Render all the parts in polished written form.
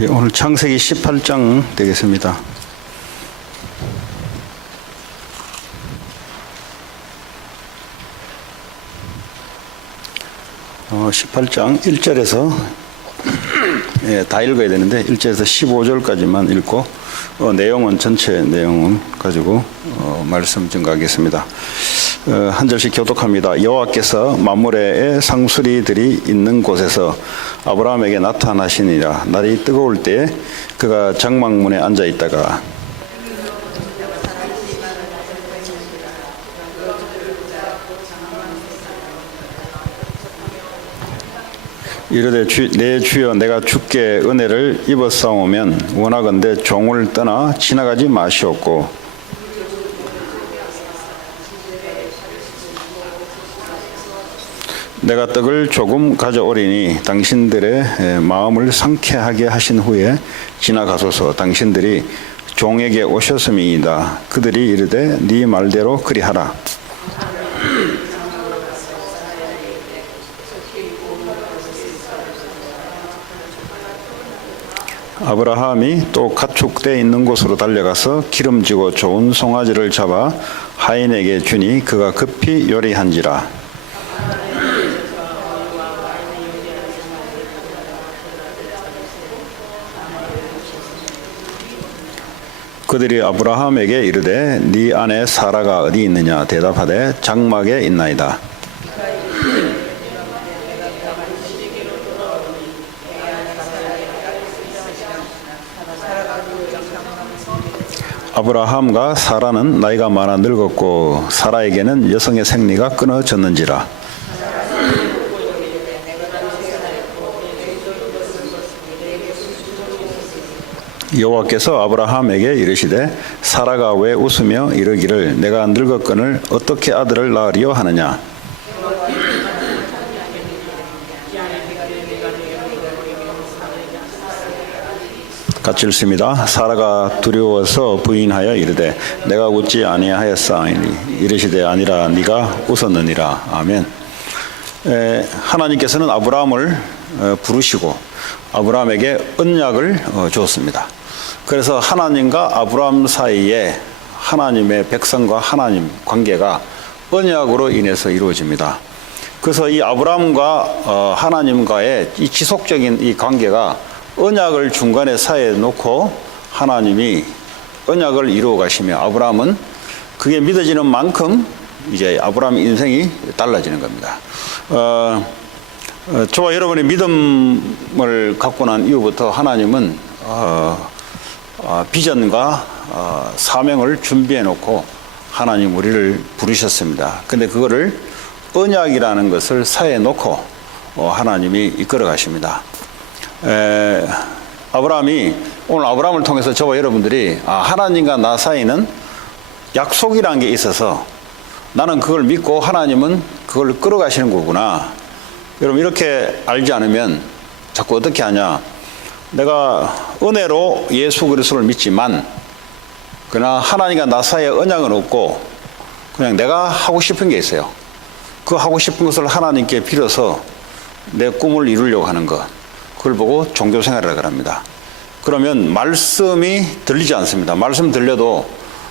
예, 오늘 창세기 18장 되겠습니다. 어, 18장 1절에서 예, 다 읽어야 되는데 1절에서 15절까지만 읽고 내용은 전체 내용은 가지고 말씀 증거하겠습니다. 한 절씩 교독합니다. 여호와께서 만물의 상수리들이 있는 곳에서 아브라함에게 나타나시니라. 날이 뜨거울 때 그가 장막문에 앉아 있다가 이르되 내 주여 내가 주께 은혜를 입었사오면 원하건대 종을 떠나 지나가지 마시옵고 내가 떡을 조금 가져오리니 당신들의 마음을 상쾌하게 하신 후에 지나가소서. 당신들이 종에게 오셨음이니이다. 그들이 이르되 네 말대로 그리하라. 아브라함이 또 가축대 있는 곳으로 달려가서 기름지고 좋은 송아지를 잡아 하인에게 주니 그가 급히 요리한지라. 그들이 아브라함에게 이르되 네 아내 사라가 어디 있느냐. 대답하되 장막에 있나이다. 아브라함과 사라는 나이가 많아 늙었고 사라에게는 여성의 생리가 끊어졌는지라. 여호와께서 아브라함에게 이르시되 사라가 왜 웃으며 이르기를 내가 늙었거늘 어떻게 아들을 낳으리요 하느냐. 같이 읽습니다. 사라가 두려워서 부인하여 이르되 내가 웃지 아니하였사오니 이르시되 아니라 네가 웃었느니라. 아멘. 하나님께서는 아브라함을 부르시고 아브라함에게 언약을 주었습니다. 그래서 하나님과 아브라함 사이에 하나님의 백성과 하나님 관계가 언약으로 인해서 이루어집니다. 그래서 이 아브라함과 하나님과의 이 지속적인 이 관계가 언약을 중간에 사이에 놓고 하나님이 언약을 이루어 가시며 아브라함은 그게 믿어지는 만큼 이제 아브라함 인생이 달라지는 겁니다. 저와 여러분의 믿음을 갖고 난 이후부터 하나님은 비전과 사명을 준비해 놓고 하나님 우리를 부르셨습니다. 근데 그거를 언약이라는 것을 사이에 놓고 하나님이 이끌어 가십니다. 아브라함이 오늘 아브라함을 통해서 저와 여러분들이 하나님과 나 사이는 약속이라는 게 있어서 나는 그걸 믿고 하나님은 그걸 끌어가시는 거구나. 여러분 이렇게 알지 않으면 자꾸 어떻게 하냐. 내가 은혜로 예수 그리스도를 믿지만 그러나 하나님과 나 사이에 언약은 없고 그냥 내가 하고 싶은 게 있어요. 그 하고 싶은 것을 하나님께 빌어서 내 꿈을 이루려고 하는 것. 그걸 보고 종교생활이라고 합니다. 그러면 말씀이 들리지 않습니다. 말씀 들려도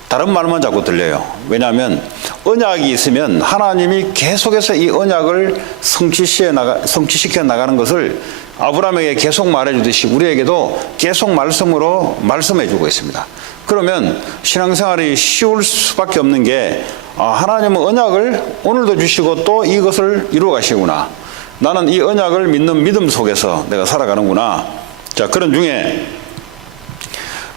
다른 말만 자꾸 들려요. 왜냐하면 언약이 있으면 하나님이 계속해서 이 언약을 성취시켜 나가는 것을 아브라함에게 계속 말해주듯이 우리에게도 계속 말씀으로 말씀해주고 있습니다. 그러면 신앙생활이 쉬울 수밖에 없는 게 하나님은 언약을 오늘도 주시고 또 이것을 이루어 가시구나. 나는 이 언약을 믿는 믿음 속에서 내가 살아가는구나. 자, 그런 중에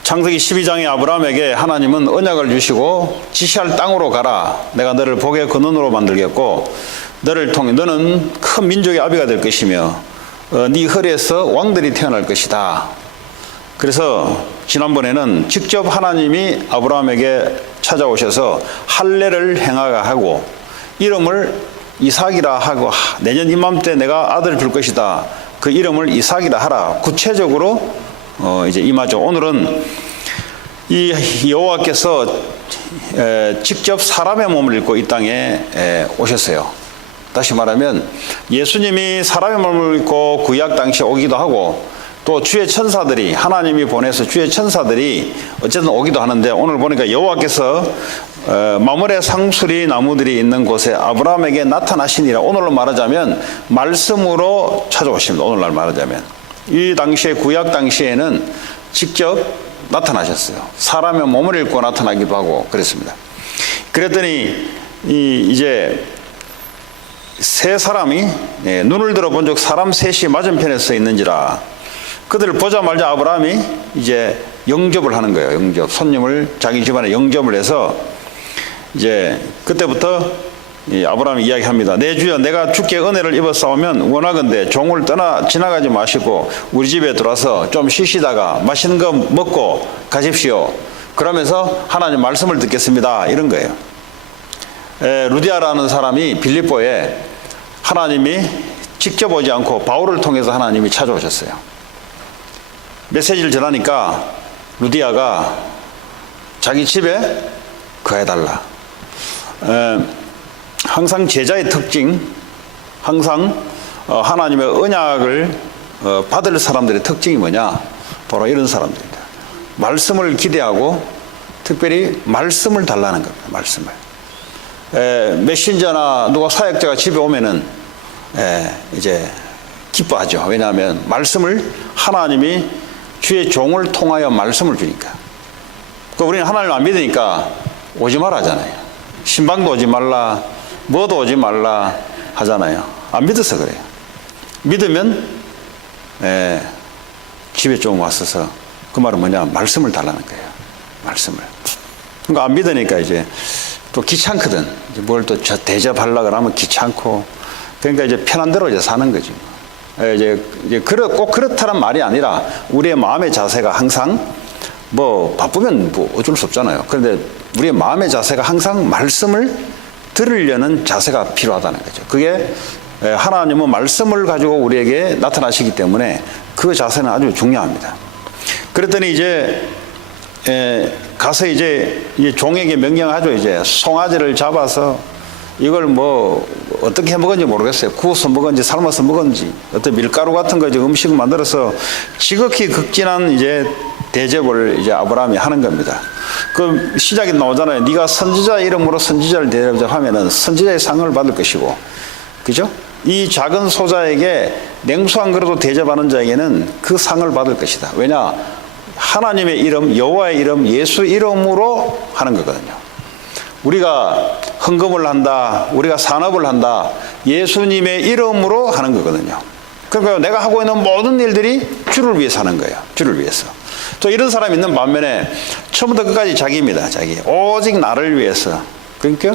창세기 12장에 아브라함에게 하나님은 언약을 주시고 지시할 땅으로 가라. 내가 너를 복의 근원으로 만들겠고 너를 통해 너는 큰 민족의 아비가 될 것이며 네 허리에서 왕들이 태어날 것이다. 그래서 지난번에는 직접 하나님이 아브라함에게 찾아오셔서 할례를 행하게 하고 이름을 이삭이라 하고 내년 이맘때 내가 아들을 줄 것이다. 그 이름을 이삭이라 하라. 구체적으로 이제 임하죠. 오늘은 이 여호와께서 직접 사람의 몸을 입고 이 땅에 오셨어요. 다시 말하면 예수님이 사람의 몸을 입고 구약 당시에 오기도 하고 또 주의 천사들이 하나님이 보내서 주의 천사들이 어쨌든 오기도 하는데 오늘 보니까 여호와께서 마므레 상수리 나무들이 있는 곳에 아브라함에게 나타나시니라. 오늘로 말하자면 말씀으로 찾아오십니다. 오늘날 말하자면 이 당시에 구약 당시에는 직접 나타나셨어요. 사람의 몸을 입고 나타나기도 하고 그랬습니다. 그랬더니 이제 세 사람이 눈을 들어본 적 사람 셋이 맞은편에 서 있는지라. 그들을 보자마자 아브라함이 이제 영접을 하는 거예요. 영접. 손님을 자기 집안에 영접을 해서 이제 그때부터 아브라함이 이야기합니다. 내 주여, 내가 주께 은혜를 입었사오면 원하건대 종을 떠나 지나가지 마시고 우리 집에 들어와서 좀 쉬시다가 맛있는 거 먹고 가십시오. 그러면서 하나님 말씀을 듣겠습니다. 이런 거예요. 루디아라는 사람이 빌립보에 하나님이 직접 오지 않고 바울을 통해서 하나님이 찾아오셨어요. 메시지를 전하니까 루디아가 자기 집에 거해달라. 항상 제자의 특징, 항상 하나님의 언약을 받을 사람들의 특징이 뭐냐? 바로 이런 사람들입니다. 말씀을 기대하고 특별히 말씀을 달라는 겁니다. 말씀을. 메신저나 누가 사역자가 집에 오면은 이제 기뻐하죠. 왜냐하면 말씀을 하나님이 주의 종을 통하여 말씀을 주니까. 그러니까 우리는 하나님을 안 믿으니까 오지 말라 하잖아요. 신방도 오지 말라, 뭐도 오지 말라 하잖아요. 안 믿어서 그래요. 믿으면 집에 좀 왔어서 그 말은 뭐냐? 말씀을 달라는 거예요. 말씀을. 그러니까 안 믿으니까 이제 또 귀찮거든. 뭘 또 대접하려고 하면 귀찮고. 그러니까 이제 편한 대로 이제 사는 거지. 이제 꼭 그렇다는 말이 아니라 우리의 마음의 자세가 항상 뭐 바쁘면 뭐 어쩔 수 없잖아요. 그런데 우리의 마음의 자세가 항상 말씀을 들으려는 자세가 필요하다는 거죠. 그게 하나님은 말씀을 가지고 우리에게 나타나시기 때문에 그 자세는 아주 중요합니다. 그랬더니 이제 가서 이제 종에게 명령하죠. 이제 송아지를 잡아서 이걸 뭐 어떻게 해 먹은지 모르겠어요. 구워서 먹은지 삶아서 먹은지 어떤 밀가루 같은 거 이제 음식을 만들어서 지극히 극진한 이제 대접을 이제 아브라함이 하는 겁니다. 그 시작이 나오잖아요. 네가 선지자 이름으로 선지자를 대접하면은 선지자의 상을 받을 것이고, 그죠? 이 작은 소자에게 냉수 한 그릇도 대접하는 자에게는 그 상을 받을 것이다. 왜냐? 하나님의 이름, 여호와의 이름, 예수 이름으로 하는 거거든요. 우리가 헌금을 한다, 우리가 산업을 한다, 예수님의 이름으로 하는 거거든요. 그러니까 내가 하고 있는 모든 일들이 주를 위해서 하는 거예요. 주를 위해서. 또 이런 사람이 있는 반면에 처음부터 끝까지 자기입니다. 자기. 오직 나를 위해서. 그러니까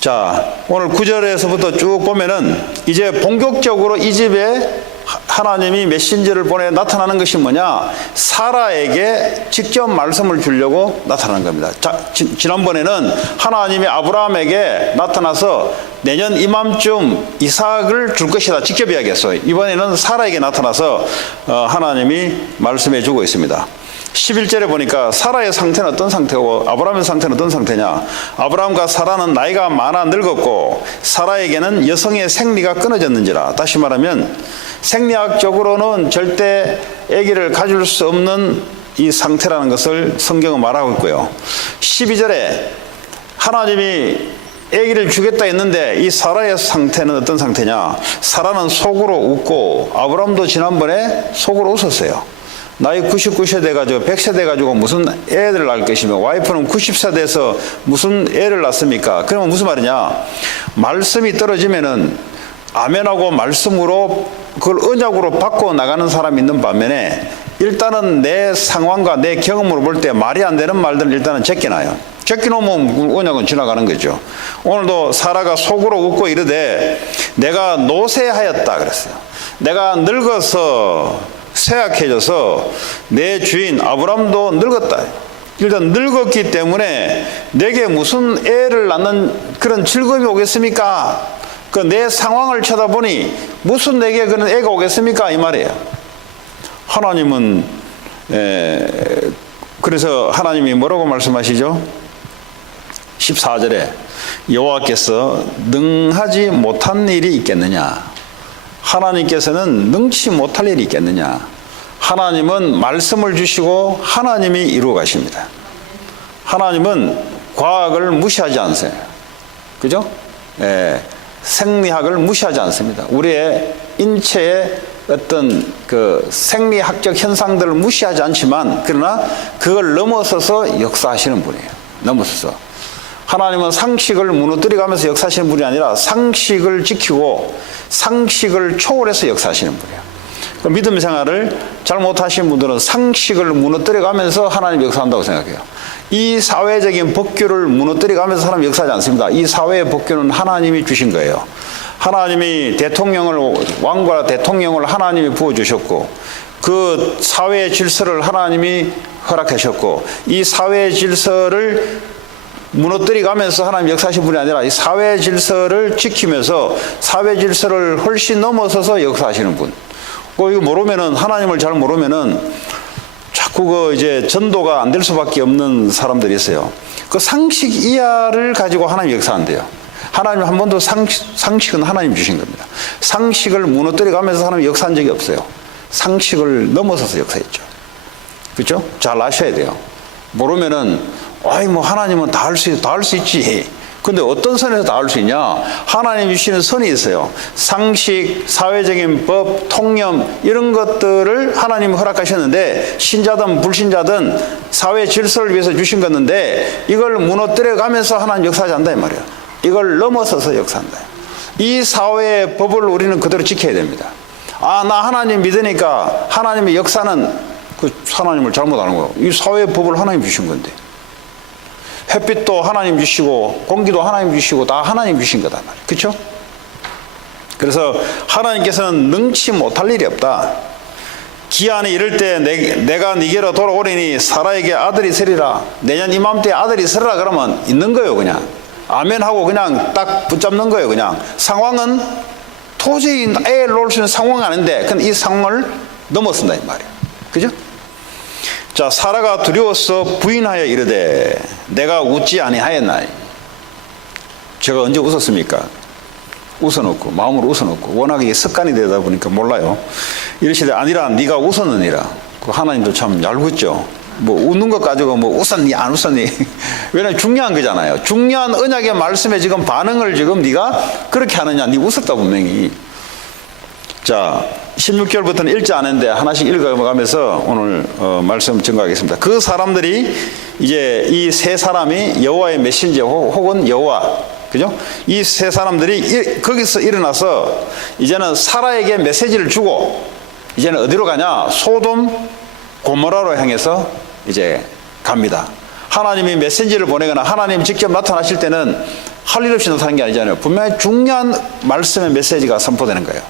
자, 오늘 9절에서부터 쭉 보면은 이제 본격적으로 이 집에 하나님이 메신저를 보내 나타나는 것이 뭐냐? 사라에게 직접 말씀을 주려고 나타나는 겁니다. 자, 지난번에는 하나님이 아브라함에게 나타나서 내년 이맘쯤 이삭을 줄 것이다. 직접 이야기했어요. 이번에는 사라에게 나타나서 하나님이 말씀해 주고 있습니다. 11절에 보니까 사라의 상태는 어떤 상태고 아브라함의 상태는 어떤 상태냐? 아브라함과 사라는 나이가 많아 늙었고 사라에게는 여성의 생리가 끊어졌는지라. 다시 말하면 생리학적으로는 절대 아기를 가질 수 없는 이 상태라는 것을 성경은 말하고 있고요. 12절에 하나님이 아기를 주겠다 했는데 이 사라의 상태는 어떤 상태냐? 사라는 속으로 웃고 아브라함도 지난번에 속으로 웃었어요. 나이 99세 돼가지고 100세 돼가지고 무슨 애를 낳을 것이며 와이프는 90세 돼서 무슨 애를 낳습니까? 그러면 무슨 말이냐? 말씀이 떨어지면은 아멘하고 말씀으로 그걸 언약으로 바꿔 나가는 사람이 있는 반면에 일단은 내 상황과 내 경험으로 볼 때 말이 안 되는 말들은 일단은 제껴놔요. 제껴놓으면 언약은 지나가는 거죠. 오늘도 사라가 속으로 웃고 이르되 내가 노쇠하였다 그랬어요. 내가 늙어서 쇠약해져서 내 주인 아브람도 늙었다. 일단 늙었기 때문에 내게 무슨 애를 낳는 그런 즐거움이 오겠습니까? 그 내 상황을 쳐다보니 무슨 내게 그런 애가 오겠습니까? 이 말이에요. 하나님은 그래서 하나님이 뭐라고 말씀하시죠? 14절에 여호와께서 능하지 못한 일이 있겠느냐? 하나님께서는 능치 못할 일이 있겠느냐? 하나님은 말씀을 주시고 하나님이 이루어 가십니다. 하나님은 과학을 무시하지 않으세요. 그죠? 생리학을 무시하지 않습니다. 우리의 인체의 어떤 그 생리학적 현상들을 무시하지 않지만 그러나 그걸 넘어서서 역사하시는 분이에요. 넘어서서. 하나님은 상식을 무너뜨려가면서 역사하시는 분이 아니라 상식을 지키고 상식을 초월해서 역사하시는 분이에요. 믿음 생활을 잘 못하시는 분들은 상식을 무너뜨려가면서 하나님 역사한다고 생각해요. 이 사회적인 법규를 무너뜨려가면서 하나님 역사하지 않습니다. 이 사회의 법규는 하나님이 주신 거예요. 하나님이 왕과 대통령을 하나님이 부어주셨고 그 사회의 질서를 하나님이 허락하셨고 이 사회의 질서를 무너뜨려가면서 하나님 역사하신 분이 아니라 이 사회 질서를 지키면서 사회 질서를 훨씬 넘어서서 역사하시는 분. 이거 모르면은 하나님을 잘 모르면은 자꾸 이제 전도가 안 될 수밖에 없는 사람들이 있어요. 그 상식 이하를 가지고 하나님 역사한대요. 하나님 한 번도 상식은 하나님 주신 겁니다. 상식을 무너뜨려가면서 하나님 역사한 적이 없어요. 상식을 넘어서서 역사했죠. 그렇죠? 잘 아셔야 돼요. 모르면은 하나님은 다 할 수 있지. 근데 어떤 선에서 다 할 수 있냐? 하나님 주시는 선이 있어요. 상식, 사회적인 법, 통념 이런 것들을 하나님이 허락하셨는데 신자든 불신자든 사회 질서를 위해서 주신 건데 이걸 무너뜨려 가면서 하나님 역사하지 않는다 이 말이에요. 이걸 넘어서서 역사한다. 이 사회의 법을 우리는 그대로 지켜야 됩니다. 나 하나님 믿으니까 하나님의 역사는 그 하나님을 잘못 아는 거예요. 이 사회의 법을 하나님 주신 건데. 햇빛도 하나님 주시고 공기도 하나님 주시고 다 하나님 주신 거단 말이에요. 그렇죠? 그래서 하나님께서는 능치 못할 일이 없다. 기한이 이럴 때 내가 네게로 돌아오리니 사라에게 아들이 있으리라. 내년 이맘때 아들이 있으리라 그러면 있는 거예요. 그냥 아멘 하고 그냥 딱 붙잡는 거예요. 그냥 상황은 도저히 애를 놓을 수 있는 상황은 아닌데 근데 이 상황을 넘어선다 이 말이에요. 그죠? 자, 사라가 두려워서 부인하여 이르되 내가 웃지 아니하였나이. 제가 언제 웃었습니까? 웃어놓고 마음으로 웃어놓고 워낙에 습관이 되다 보니까 몰라요. 이러시되 아니라 네가 웃었느니라. 그 하나님도 참 얄궂죠. 웃는 것 가지고 웃었니 안 웃었니. 왜냐하면 중요한 거잖아요. 중요한 언약의 말씀에 지금 반응을 지금 네가 그렇게 하느냐. 네 웃었다 분명히. 자, 16절부터는 읽지 않았는데 하나씩 읽어가면서 오늘 말씀 증거하겠습니다. 그 사람들이 이제 이 세 사람이 여호와의 메신저 혹은 여호와, 그죠? 이 세 사람들이 거기서 일어나서 이제는 사라에게 메시지를 주고 이제는 어디로 가냐? 소돔 고모라로 향해서 이제 갑니다. 하나님이 메시지를 보내거나 하나님 직접 나타나실 때는 할 일 없이 나타나는 게 아니잖아요. 분명히 중요한 말씀의 메시지가 선포되는 거예요.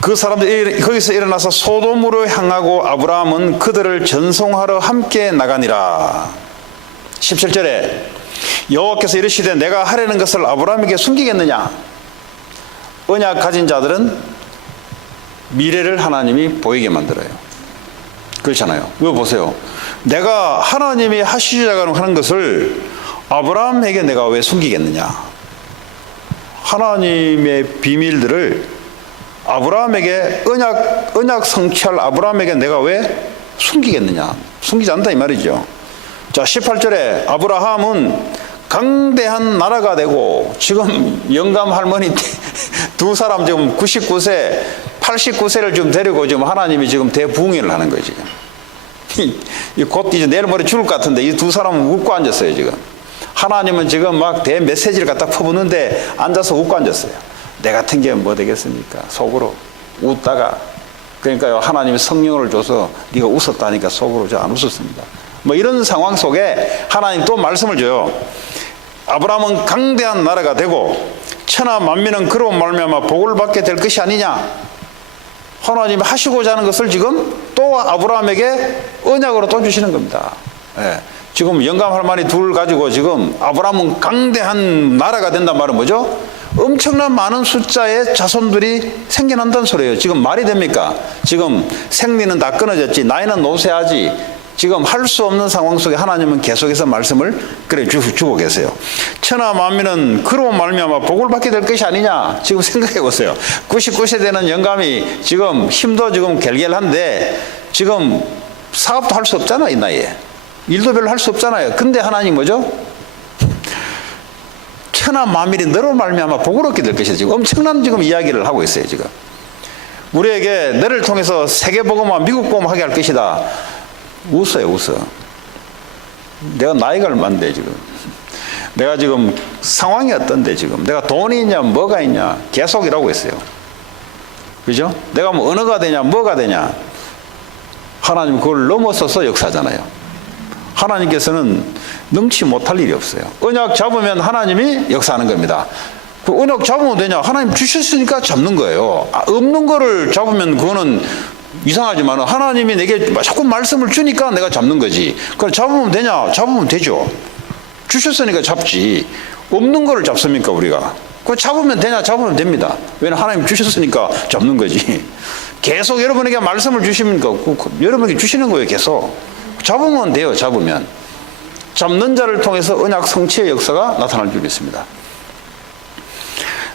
그 사람들이 거기서 일어나서 소돔으로 향하고 아브라함은 그들을 전송하러 함께 나가니라. 17절에 여호와께서 이르시되 내가 하려는 것을 아브라함에게 숨기겠느냐. 언약 가진 자들은 미래를 하나님이 보이게 만들어요. 그렇잖아요. 이거 보세요. 내가 하나님이 하시자고 하는 것을 아브라함에게 내가 왜 숨기겠느냐. 하나님의 비밀들을 아브라함에게 언약 성취할 아브라함에게 내가 왜 숨기겠느냐. 숨기지 않는다 이 말이죠. 자, 18절에 아브라함은 강대한 나라가 되고 지금 영감 할머니 두 사람 지금 99세 89세를 지금 데리고 지금 하나님이 지금 대부흥회를 하는 거예요. 지금 곧 이제 내일 모레 죽을 것 같은데 이 두 사람은 웃고 앉았어요. 지금 하나님은 지금 막 대메시지를 갖다 퍼붓는데 앉아서 웃고 앉았어요. 내 같은 게 뭐 되겠습니까? 속으로 웃다가. 그러니까요, 하나님이 성령을 줘서 네가 웃었다니까 속으로 저 안 웃었습니다. 이런 상황 속에 하나님 또 말씀을 줘요. 아브라함은 강대한 나라가 되고 천하 만민은 그로 말미암아 복을 받게 될 것이 아니냐. 하나님이 하시고자 하는 것을 지금 또 아브라함에게 언약으로 또 주시는 겁니다. 지금 영감 할머니 둘 가지고 지금 아브라함은 강대한 나라가 된단 말은 뭐죠? 엄청난 많은 숫자의 자손들이 생겨난다는 소리예요. 지금 말이 됩니까? 지금 생리는 다 끊어졌지, 나이는 노쇠하지, 지금 할 수 없는 상황 속에 하나님은 계속해서 말씀을 그래 주고 계세요. 천하 만민은 그로 말미암아 복을 받게 될 것이 아니냐. 지금 생각해 보세요. 99세 되는 영감이 지금 힘도 지금 결결한데 지금 사업도 할 수 없잖아, 이 나이에. 일도 별로 할 수 없잖아요. 근데 하나님 뭐죠? 천하 만민이 너로 말미암아 복을 얻게 될 것이다. 지금 엄청난 지금 이야기를 하고 있어요, 지금. 우리에게 너를 통해서 세계 복음화, 미국 복음하게 할 것이다. 웃어요, 웃어. 내가 나이가 얼마인데 지금. 내가 지금 상황이 어떤데 지금. 내가 돈이 있냐, 뭐가 있냐. 계속 이라고 있어요. 그죠? 내가 뭐 언어가 되냐, 뭐가 되냐. 하나님 그걸 넘어서서 역사잖아요. 하나님께서는 능치 못할 일이 없어요. 언약 잡으면 하나님이 역사하는 겁니다. 그 언약 잡으면 되냐? 하나님 주셨으니까 잡는 거예요. 없는 거를 잡으면 그거는 이상하지만 하나님이 내게 자꾸 말씀을 주니까 내가 잡는 거지. 그걸 잡으면 되냐? 잡으면 되죠. 주셨으니까 잡지. 없는 거를 잡습니까 우리가? 그거 잡으면 되냐? 잡으면 됩니다. 왜냐하면 하나님 주셨으니까 잡는 거지. 계속 여러분에게 말씀을 주시면 여러분에게 주시는 거예요. 계속. 잡으면 돼요. 잡으면. 잡는 자를 통해서 언약 성취의 역사가 나타날 줄 믿습니다.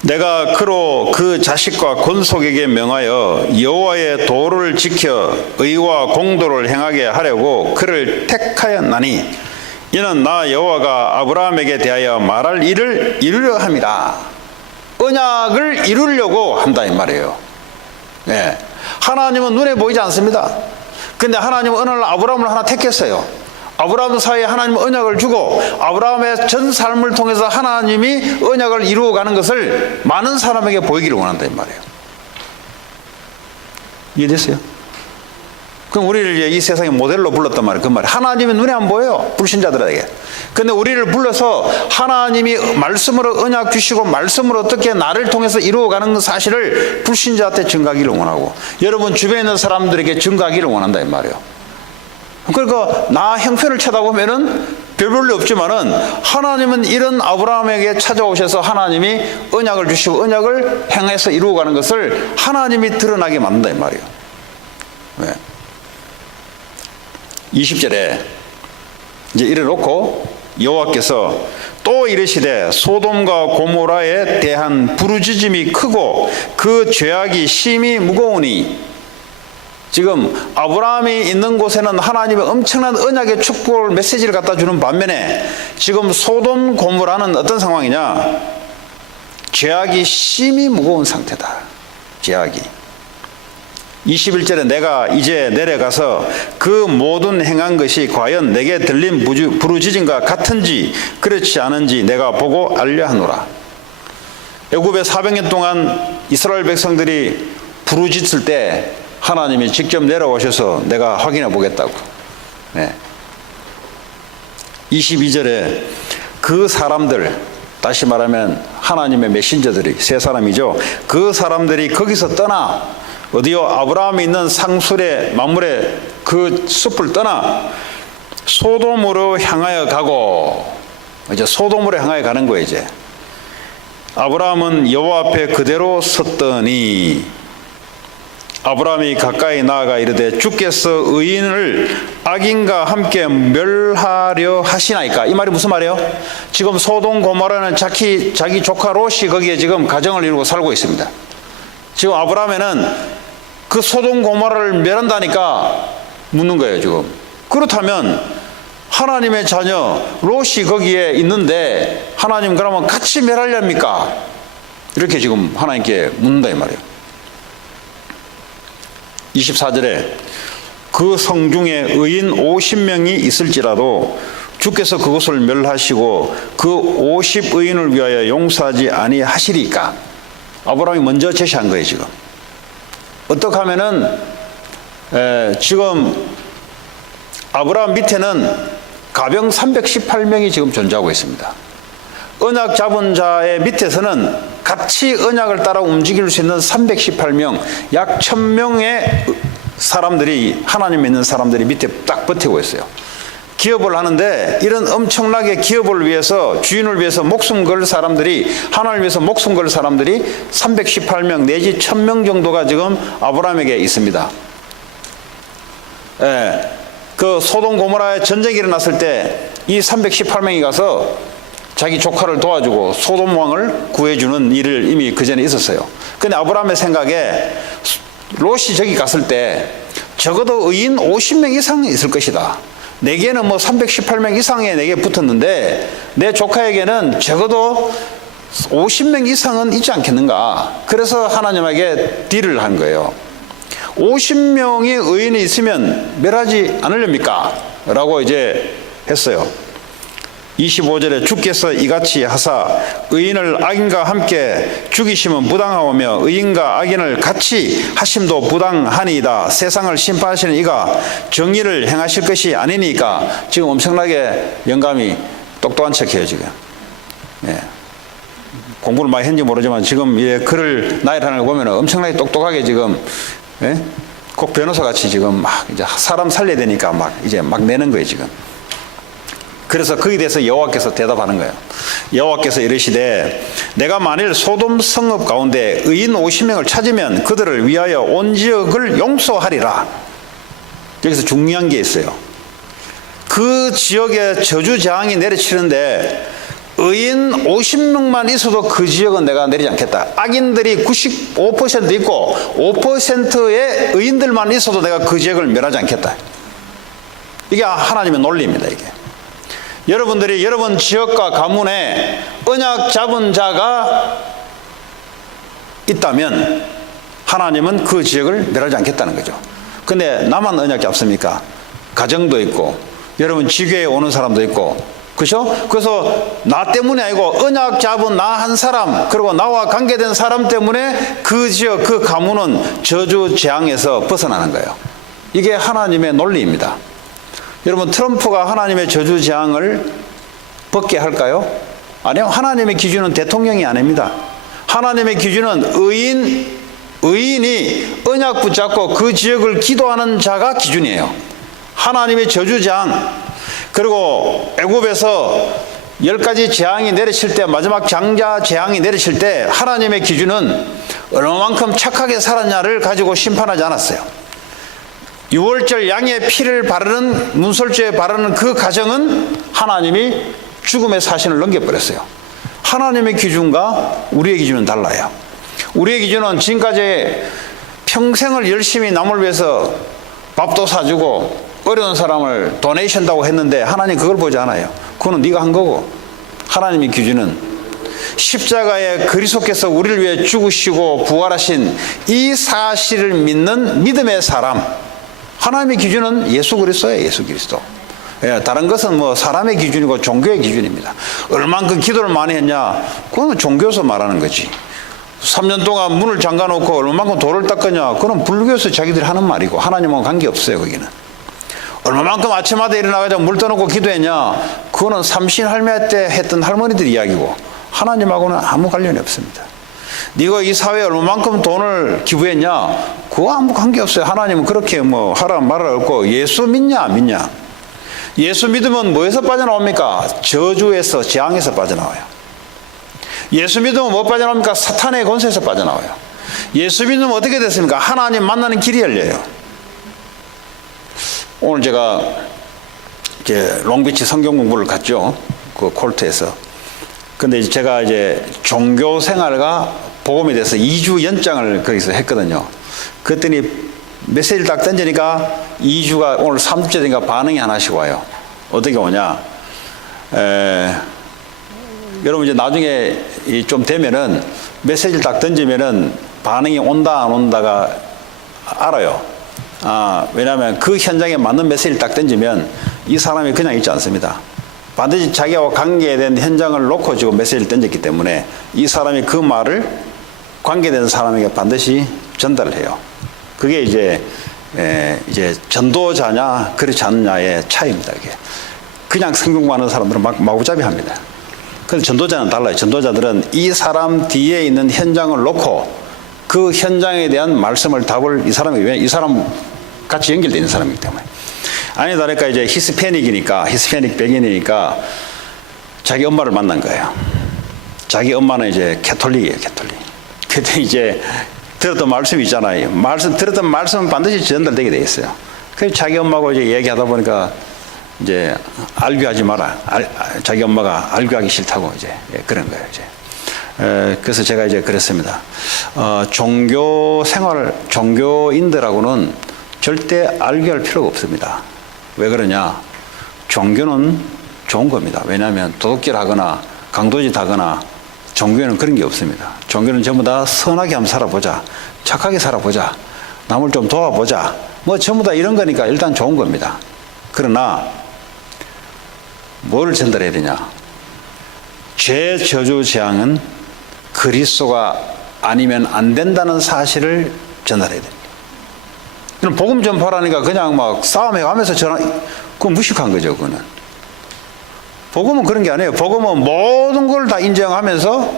내가 그로 그 자식과 권속에게 명하여 여호와의 도를 지켜 의와 공도를 행하게 하려고 그를 택하였나니 이는 나 여호와가 아브라함에게 대하여 말할 일을 이루려 함이라. 언약을 이루려고 한다 이 말이에요. 네. 하나님은 눈에 보이지 않습니다. 근데 하나님은 어느 날 아브라함을 하나 택했어요. 아브라함 사이에 하나님은 언약을 주고 아브라함의 전 삶을 통해서 하나님이 언약을 이루어가는 것을 많은 사람에게 보이기를 원한다 이 말이에요. 이해됐어요? 그럼 우리를 이 세상의 모델로 불렀단 말이에요. 그 말이에요. 하나님이 눈에 안 보여요. 불신자들에게. 근데 우리를 불러서 하나님이 말씀으로 언약 주시고 말씀으로 어떻게 나를 통해서 이루어가는 사실을 불신자한테 증가하기를 원하고 여러분 주변에 있는 사람들에게 증가하기를 원한다 이 말이에요. 그러니까 나 형편을 쳐다보면은 별 볼일 없지만은 하나님은 이런 아브라함에게 찾아오셔서 하나님이 언약을 주시고 언약을 행해서 이루어가는 것을 하나님이 드러나게 만든다 이 말이에요. 네. 20절에 이제 이래놓고 여호와께서 또 이르시되 소돔과 고모라에 대한 부르짖음이 크고 그 죄악이 심히 무거우니 지금 아브라함이 있는 곳에는 하나님의 엄청난 언약의 축복을 메시지를 갖다 주는 반면에 지금 소돔 고모라는 어떤 상황이냐? 죄악이 심히 무거운 상태다. 죄악이. 21절에 내가 이제 내려가서 그 모든 행한 것이 과연 내게 들린 부르짖음과 같은지 그렇지 않은지 내가 보고 알려 하노라. 애굽에 400년 동안 이스라엘 백성들이 부르짖을 때 하나님이 직접 내려오셔서 내가 확인해 보겠다고. 네. 22절에 그 사람들, 다시 말하면 하나님의 메신저들이 세 사람이죠. 그 사람들이 거기서 떠나 어디요? 아브라함이 있는 상술의 만물의 그 숲을 떠나 소돔으로 향하여 가고 이제 소돔으로 향하여 가는 거예요. 이제 아브라함은 여호와 앞에 그대로 섰더니 아브라함이 가까이 나아가 이르되 주께서 의인을 악인과 함께 멸하려 하시나이까. 이 말이 무슨 말이에요? 지금 소돔 고모라는 자기 조카 롯이 거기에 지금 가정을 이루고 살고 있습니다. 지금 아브라함에는 그 소돔 고모라를 멸한다니까 묻는 거예요. 지금 그렇다면 하나님의 자녀 롯이 거기에 있는데 하나님 그러면 같이 멸하렵니까? 이렇게 지금 하나님께 묻는다 이 말이에요. 24절에 그 성중에 의인 50명이 있을지라도 주께서 그것을 멸하시고 그 50의인을 위하여 용서하지 아니하시리까. 아브라함이 먼저 제시한 거예요. 지금 어떻게 하면은 지금 아브라함 밑에는 가병 318명이 지금 존재하고 있습니다. 언약 잡은 자의 밑에서는 같이 언약을 따라 움직일 수 있는 318명, 약 1000명의 사람들이 하나님 믿는 사람들이 밑에 딱 버티고 있어요. 기업을 하는데 이런 엄청나게 기업을 위해서 주인을 위해서 목숨 걸 사람들이 하나님을 위해서 목숨 걸 사람들이 318명 내지 1000명 정도가 지금 아브라함에게 있습니다. 예. 그 소돔 고모라에 전쟁이 일어났을 때 이 318명이 가서 자기 조카를 도와주고 소돔 왕을 구해주는 일을 이미 그 전에 있었어요. 근데 아브라함의 생각에 롯이 저기 갔을 때 적어도 의인 50명 이상은 있을 것이다. 내게는 뭐 318명 이상에 내게 붙었는데 내 조카에게는 적어도 50명 이상은 있지 않겠는가. 그래서 하나님에게 딜을 한 거예요. 50명의 의인이 있으면 멸하지 않으렵니까? 라고 이제 했어요. 25절에 주께서 이같이 하사 의인을 악인과 함께 죽이시면 부당하오며 의인과 악인을 같이 하심도 부당하니이다. 세상을 심판하시는 이가 정의를 행하실 것이 아니니까. 지금 엄청나게 영감이 똑똑한 척해요 지금. 예. 공부를 많이 했는지 모르지만 지금 이 글을 나열하는 거 보면 엄청나게 똑똑하게 지금, 예? 꼭 변호사 같이 지금 막 이제 사람 살려야 되니까 막 이제 막 내는 거예요 지금. 그래서 거기에 대해서 여호와께서 대답하는 거예요. 여호와께서 이르시되 내가 만일 소돔 성읍 가운데 의인 50명을 찾으면 그들을 위하여 온 지역을 용서하리라. 여기서 중요한 게 있어요. 그 지역에 저주재앙이 내리치는데 의인 50명만 있어도 그 지역은 내가 내리지 않겠다. 악인들이 95% 있고 5%의 의인들만 있어도 내가 그 지역을 멸하지 않겠다. 이게 하나님의 논리입니다. 이게. 여러분들이 여러분 지역과 가문에 언약 잡은 자가 있다면 하나님은 그 지역을 멸하지 않겠다는 거죠. 근데 나만 언약 잡습니까? 가정도 있고 여러분 지교에 오는 사람도 있고, 그렇죠? 그래서 나 때문이 아니고 언약 잡은 나 한 사람, 그리고 나와 관계된 사람 때문에 그 지역, 그 가문은 저주 재앙에서 벗어나는 거예요. 이게 하나님의 논리입니다. 여러분 트럼프가 하나님의 저주 재앙을 벗게 할까요? 아니요. 하나님의 기준은 대통령이 아닙니다. 하나님의 기준은 의인이 언약 붙잡고 그 지역을 기도하는 자가 기준이에요. 하나님의 저주 재앙, 그리고 애굽에서 10가지 재앙이 내리칠 때, 마지막 장자 재앙이 내리칠 때 하나님의 기준은 얼마만큼 착하게 살았냐를 가지고 심판하지 않았어요. 유월절 양의 피를 바르는, 문설주에 바르는 그 가정은 하나님이 죽음의 사신을 넘겨버렸어요. 하나님의 기준과 우리의 기준은 달라요. 우리의 기준은 지금까지 평생을 열심히 남을 위해서 밥도 사주고 어려운 사람을 도네이션다고 했는데 하나님 그걸 보지 않아요. 그거는 네가 한 거고, 하나님의 기준은 십자가의 그리스도께서 우리를 위해 죽으시고 부활하신 이 사실을 믿는 믿음의 사람, 하나님의 기준은 예수 그리스도예요. 예수 그리스도. 예, 다른 것은 뭐 사람의 기준이고 종교의 기준입니다. 얼만큼 기도를 많이 했냐, 그건 종교에서 말하는 거지. 3년 동안 문을 잠가놓고 얼마만큼 돌을 닦았냐, 그건 불교에서 자기들이 하는 말이고 하나님하고 관계없어요. 거기는. 얼마만큼 아침마다 일어나가지고 물 떠놓고 기도했냐, 그거는 삼신 할매 때 했던 할머니들 이야기고 하나님하고는 아무 관련이 없습니다. 네가 이 사회에 얼마만큼 돈을 기부했냐, 그거 아무 관계없어요. 하나님은 그렇게 뭐 하라 말할 없고, 예수 믿냐 안 믿냐. 예수 믿으면 뭐에서 빠져나옵니까? 저주에서, 재앙에서 빠져나와요. 예수 믿으면 뭐 빠져나옵니까? 사탄의 권세에서 빠져나와요. 예수 믿으면 어떻게 됐습니까? 하나님 만나는 길이 열려요. 오늘 제가 이제 롱비치 성경 공부를 갔죠. 그 콜트에서. 근데 제가 이제 종교 생활과 복음에 대해서 2주 연장을 거기서 했거든요. 그랬더니 메시지를 딱 던지니까 2주가 오늘 3주째 되니까 반응이 하나씩 와요. 어떻게 오냐? 여러분 이제 나중에 좀 되면은 메시지를 딱 던지면은 반응이 온다 안 온다가 알아요. 왜냐하면 그 현장에 맞는 메시지를 딱 던지면 이 사람이 그냥 있지 않습니다. 반드시 자기와 관계된 현장을 놓고 지금 메시지를 던졌기 때문에 이 사람이 그 말을 관계된 사람에게 반드시 전달을 해요. 그게 이제 전도자냐 그렇지 않느냐의 차이입니다. 이게 그냥 성경 공부하는 사람들은 막 마구잡이합니다. 그런데 전도자는 달라요. 전도자들은 이 사람 뒤에 있는 현장을 놓고 그 현장에 대한 말씀을, 답을 이 사람에게, 왜 이 사람 같이 연결되어 있는 사람이기 때문에. 아니 다를까 이제 히스패닉 백인이니까 자기 엄마를 만난 거예요. 자기 엄마는 이제 캐톨릭이에요. 캐톨릭. 그때 이제 들었던 말씀이 있잖아요. 들었던 말씀은 반드시 전달되게 돼 있어요. 그래서 자기 엄마하고 이제 얘기하다 보니까 이제 알교하지 마라. 자기 엄마가 알교하기 싫다고 이제 그런 거예요. 이제. 그래서 제가 이제 그랬습니다. 종교 생활, 종교인들하고는 절대 알교할 필요가 없습니다. 왜 그러냐? 종교는 좋은 겁니다. 왜냐하면 도둑질하거나 강도짓하거나 종교에는 그런 게 없습니다. 종교는 전부 다 선하게 한번 살아보자. 착하게 살아보자. 남을 좀 도와보자. 뭐 전부 다 이런 거니까 일단 좋은 겁니다. 그러나 뭐를 전달해야 되냐? 죄, 저주, 재앙은 그리스도가 아니면 안 된다는 사실을 전달해야 됩니다. 그럼 복음 전파라니까 그냥 막 싸움해가면서 그건 무식한 거죠. 그거는. 복음은 그런 게 아니에요. 복음은 모든 걸 다 인정하면서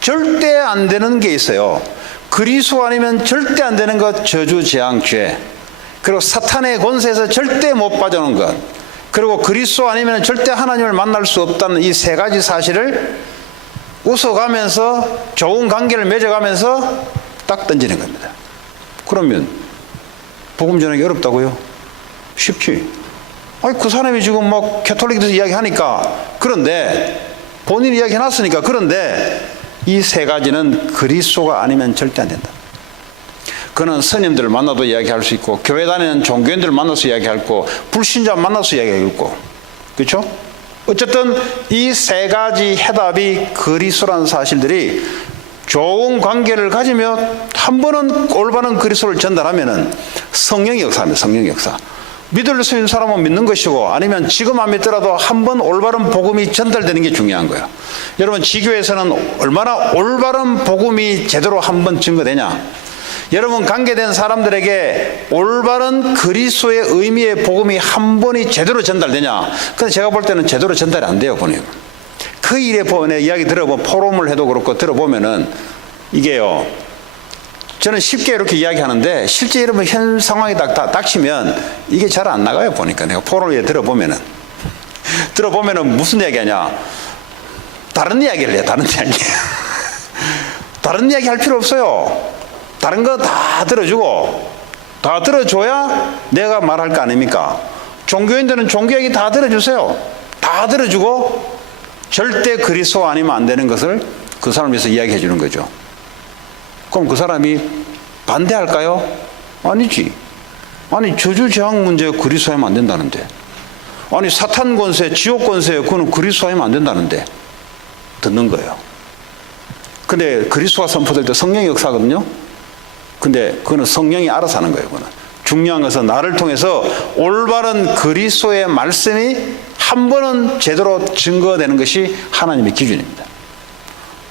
절대 안 되는 게 있어요. 그리스도 아니면 절대 안 되는 것, 저주, 재앙, 죄. 그리고 사탄의 권세에서 절대 못 빠져나오는 것. 그리고 그리스도 아니면 절대 하나님을 만날 수 없다는 이 세 가지 사실을 웃어가면서 좋은 관계를 맺어가면서 딱 던지는 겁니다. 그러면 복음 전하기 어렵다고요? 쉽지. 아니 그 사람이 지금 막 캐톨릭에 대해서 이야기하니까 그런데 본인이 이야기해놨으니까 그런데 이 세 가지는 그리스도가 아니면 절대 안 된다. 그는 스님들을 만나도 이야기할 수 있고 교회 다니는 종교인들을 만나서 이야기할 거고 불신자 만나서 이야기할 거고 그렇죠? 어쨌든 이 세 가지 해답이 그리스도라는 사실들이 좋은 관계를 가지며 한 번은 올바른 그리스도를 전달하면은 성령의 역사입니다. 성령의 역사. 믿을 수 있는 사람은 믿는 것이고 아니면 지금 안 믿더라도 한 번 올바른 복음이 전달되는 게 중요한 거예요. 여러분 지교에서는 얼마나 올바른 복음이 제대로 한 번 증거되냐. 여러분 관계된 사람들에게 올바른 그리스도의 의미의 복음이 한 번이 제대로 전달되냐. 근데 제가 볼 때는 제대로 전달이 안 돼요. 보니까 그 일에 보면 이야기 들어보면 포럼을 해도 그렇고 들어보면은 이게요. 저는 쉽게 이렇게 이야기하는데 실제 여러분 현 상황이 닥치면 이게 잘 안 나가요. 보니까 내가 포럼에 들어보면은 무슨 이야기하냐. 다른 이야기를 해요. 다른 이야기. 다른 이야기 할 필요 없어요. 다른 거 다 들어주고 다 들어줘야 내가 말할 거 아닙니까? 종교인들은 종교 얘기 다 들어주세요. 다 들어주고 절대 그리스도 아니면 안 되는 것을 그 사람을 위해서 이야기해 주는 거죠. 그럼 그 사람이 반대할까요? 아니지. 아니 저주 재앙 문제 그리스도 하면 안 된다는데. 아니 사탄 권세, 지옥 권세 그거는 그리스도 하면 안 된다는데. 듣는 거예요. 근데 그리스도가 선포될 때 성령의 역사거든요. 근데 그거는 성령이 알아서 하는 거예요. 그거는. 중요한 것은 나를 통해서 올바른 그리스도의 말씀이 한 번은 제대로 증거되는 것이 하나님의 기준입니다.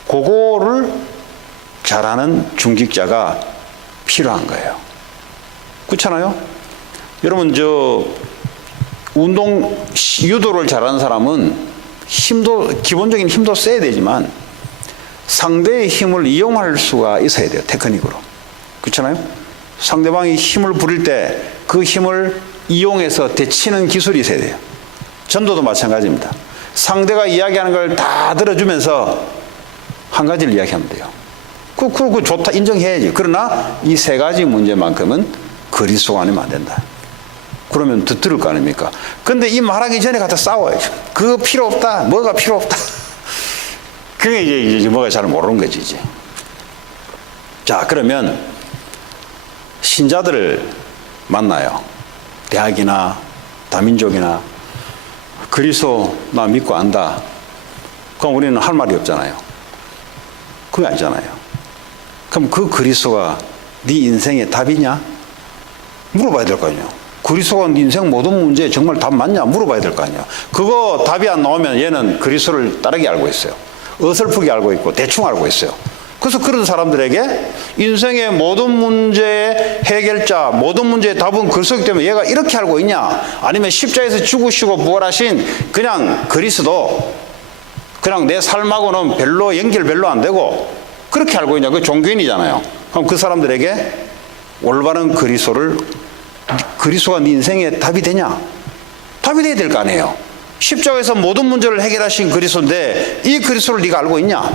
그거를 잘하는 중직자가 필요한 거예요. 그렇잖아요? 여러분 운동 유도를 잘하는 사람은 기본적인 힘도 써야 되지만 상대의 힘을 이용할 수가 있어야 돼요. 테크닉으로. 그렇잖아요? 상대방이 힘을 부릴 때 그 힘을 이용해서 대치는 기술이 있어야 돼요. 전도도 마찬가지입니다. 상대가 이야기하는 걸 다 들어주면서 한 가지를 이야기하면 돼요. 그거 좋다 인정해야지. 그러나 이 세 가지 문제만큼은 그리스도가 아니면 안 된다. 그러면 들을 거 아닙니까? 근데 이 말하기 전에 갖다 싸워야죠. 그거 필요 없다. 뭐가 필요 없다. 그게 이제 뭐가 잘 모르는 거지 이제. 자 그러면 신자들을 만나요. 대학이나 다민족이나 그리스도 나 믿고 안다. 그럼 우리는 할 말이 없잖아요. 그게 아니잖아요. 그럼 그 그리스도가 네 인생의 답이냐? 물어봐야 될 거 아니에요. 그리스도가 네 인생 모든 문제에 정말 답 맞냐? 물어봐야 될 거 아니에요. 그거 답이 안 나오면 얘는 그리스도를 따르게 알고 있어요. 어설프게 알고 있고 대충 알고 있어요. 그래서 그런 사람들에게 인생의 모든 문제의 해결자, 모든 문제의 답은 그리스도이기 때문에 얘가 이렇게 알고 있냐? 아니면 십자가에서 죽으시고 부활하신 그냥 그리스도, 그냥 내 삶하고는 별로 안 되고 그렇게 알고 있냐? 그 종교인이잖아요. 그럼 그 사람들에게 올바른 그리스도가 네 인생의 답이 되냐? 답이 돼야 될 거 아니에요. 십자가에서 모든 문제를 해결하신 그리스도인데 이 그리스도를 네가 알고 있냐?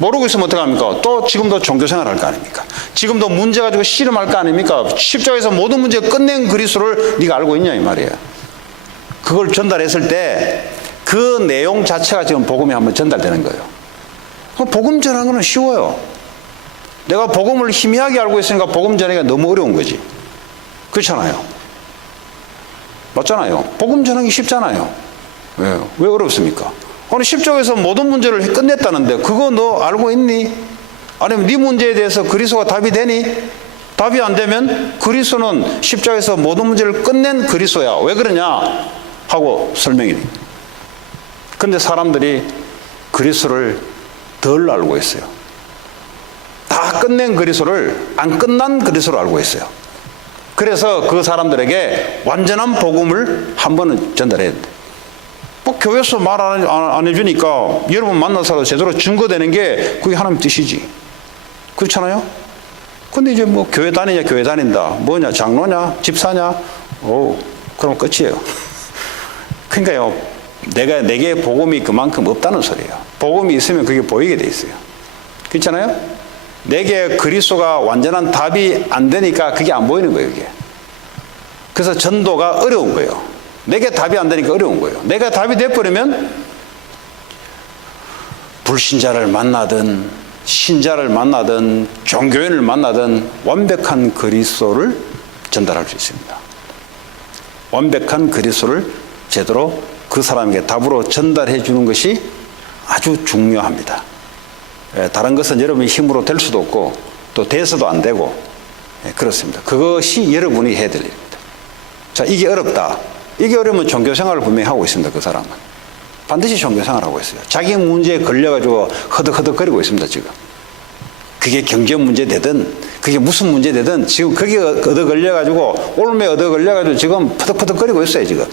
모르고 있으면 어떡합니까? 또 지금도 종교생활 할 거 아닙니까? 지금도 문제 가지고 씨름할 거 아닙니까? 십자가에서 모든 문제 끝낸 그리스도를 네가 알고 있냐 이 말이에요. 그걸 전달했을 때 그 내용 자체가 지금 복음이 한번 전달되는 거예요. 복음 전하는 거는 쉬워요. 내가 복음을 희미하게 알고 있으니까 복음 전하기가 너무 어려운 거지. 그렇잖아요. 맞잖아요. 복음 전하기 쉽잖아요. 왜 어렵습니까? 아니 십자가에서 모든 문제를 끝냈다는데 그거 너 알고 있니? 아니면 네 문제에 대해서 그리스도가 답이 되니? 답이 안 되면 그리스도는 십자가에서 모든 문제를 끝낸 그리스도야. 왜 그러냐? 하고 설명이 돼. 그런데 사람들이 그리스도를 덜 알고 있어요. 다 끝낸 그리스도를 안 끝난 그리스도로 알고 있어요. 그래서 그 사람들에게 완전한 복음을 한 번은 전달해야 돼. 뭐 교회에서 말 안 해주니까 여러분 만나서 제대로 증거되는 게 그게 하나님 뜻이지. 그렇잖아요? 근데 이제 뭐 교회 다니냐 교회 다닌다. 뭐냐 장로냐 집사냐. 그럼 끝이에요. 그러니까요. 내게 복음이 그만큼 없다는 소리예요. 복음이 있으면 그게 보이게 돼 있어요. 그렇잖아요? 내게 그리스도가 완전한 답이 안 되니까 그게 안 보이는 거예요. 이게. 그래서 전도가 어려운 거예요. 내게 답이 안 되니까 어려운 거예요. 내가 답이 돼버리면 불신자를 만나든 신자를 만나든 종교인을 만나든 완벽한 그리스도를 전달할 수 있습니다. 완벽한 그리스도를 제대로 그 사람에게 답으로 전달해 주는 것이 아주 중요합니다. 다른 것은 여러분의 힘으로 될 수도 없고 또 돼서도 안 되고 그렇습니다. 그것이 여러분이 해야 될 일입니다. 자, 이게 어렵다. 이게 어려우면 종교생활을 분명히 하고 있습니다. 그 사람은 반드시 종교생활을 하고 있어요. 자기 문제에 걸려가지고 허덕허덕거리고 있습니다. 지금 그게 경제 문제 되든 그게 무슨 문제 되든 지금 거기에 얻어 걸려가지고 올매에 얻어 걸려가지고 지금 퍼덕퍼덕거리고 있어요. 지금